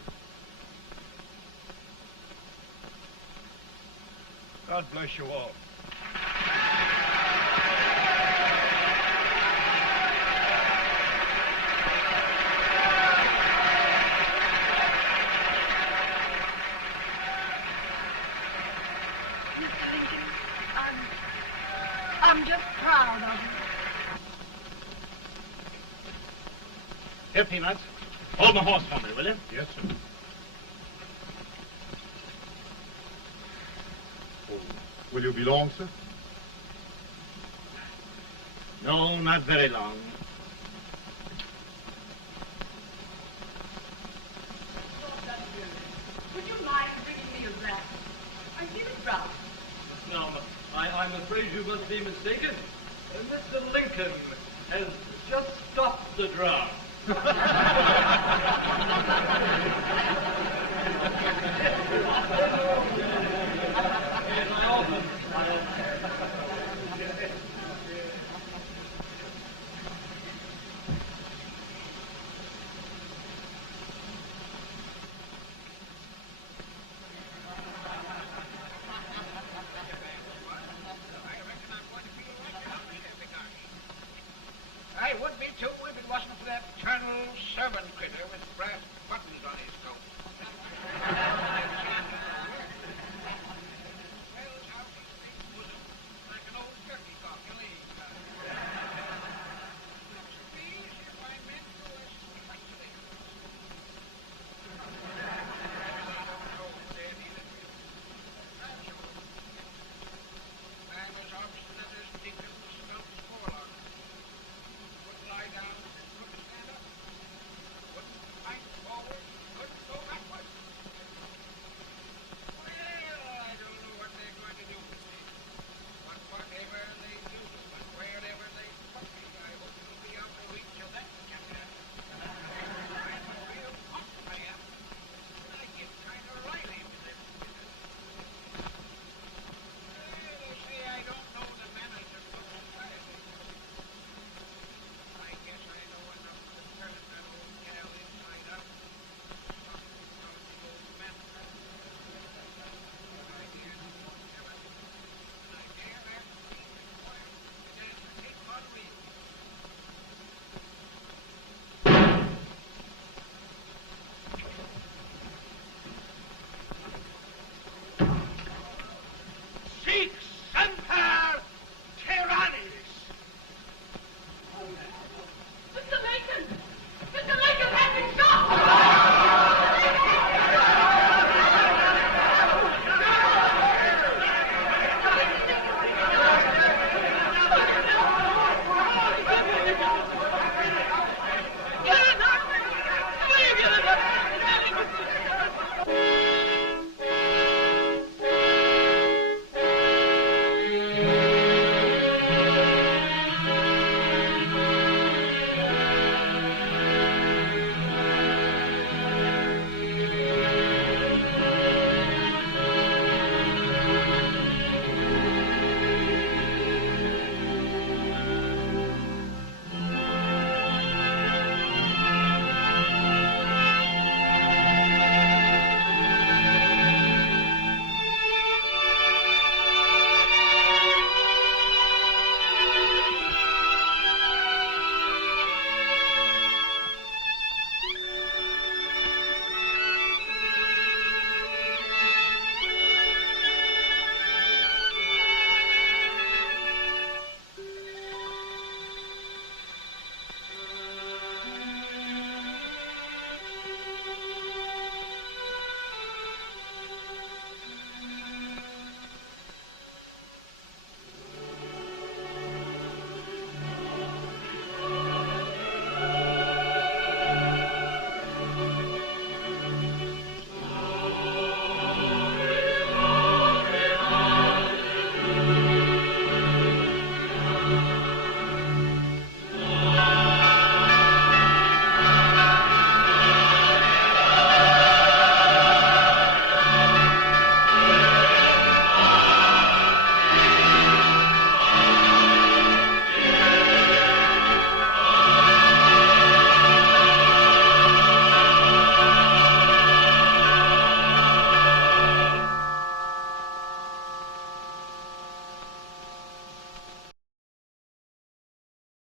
God bless you all. I'm just proud of you. Here, Peanuts. Hold my horse for me, will you? Yes, sir. Oh, will you be long, sir? No, not very long. Would you mind bringing me a glass? I feel it brown. No, I'm afraid you must be mistaken. Mr. Lincoln has just stopped the draft.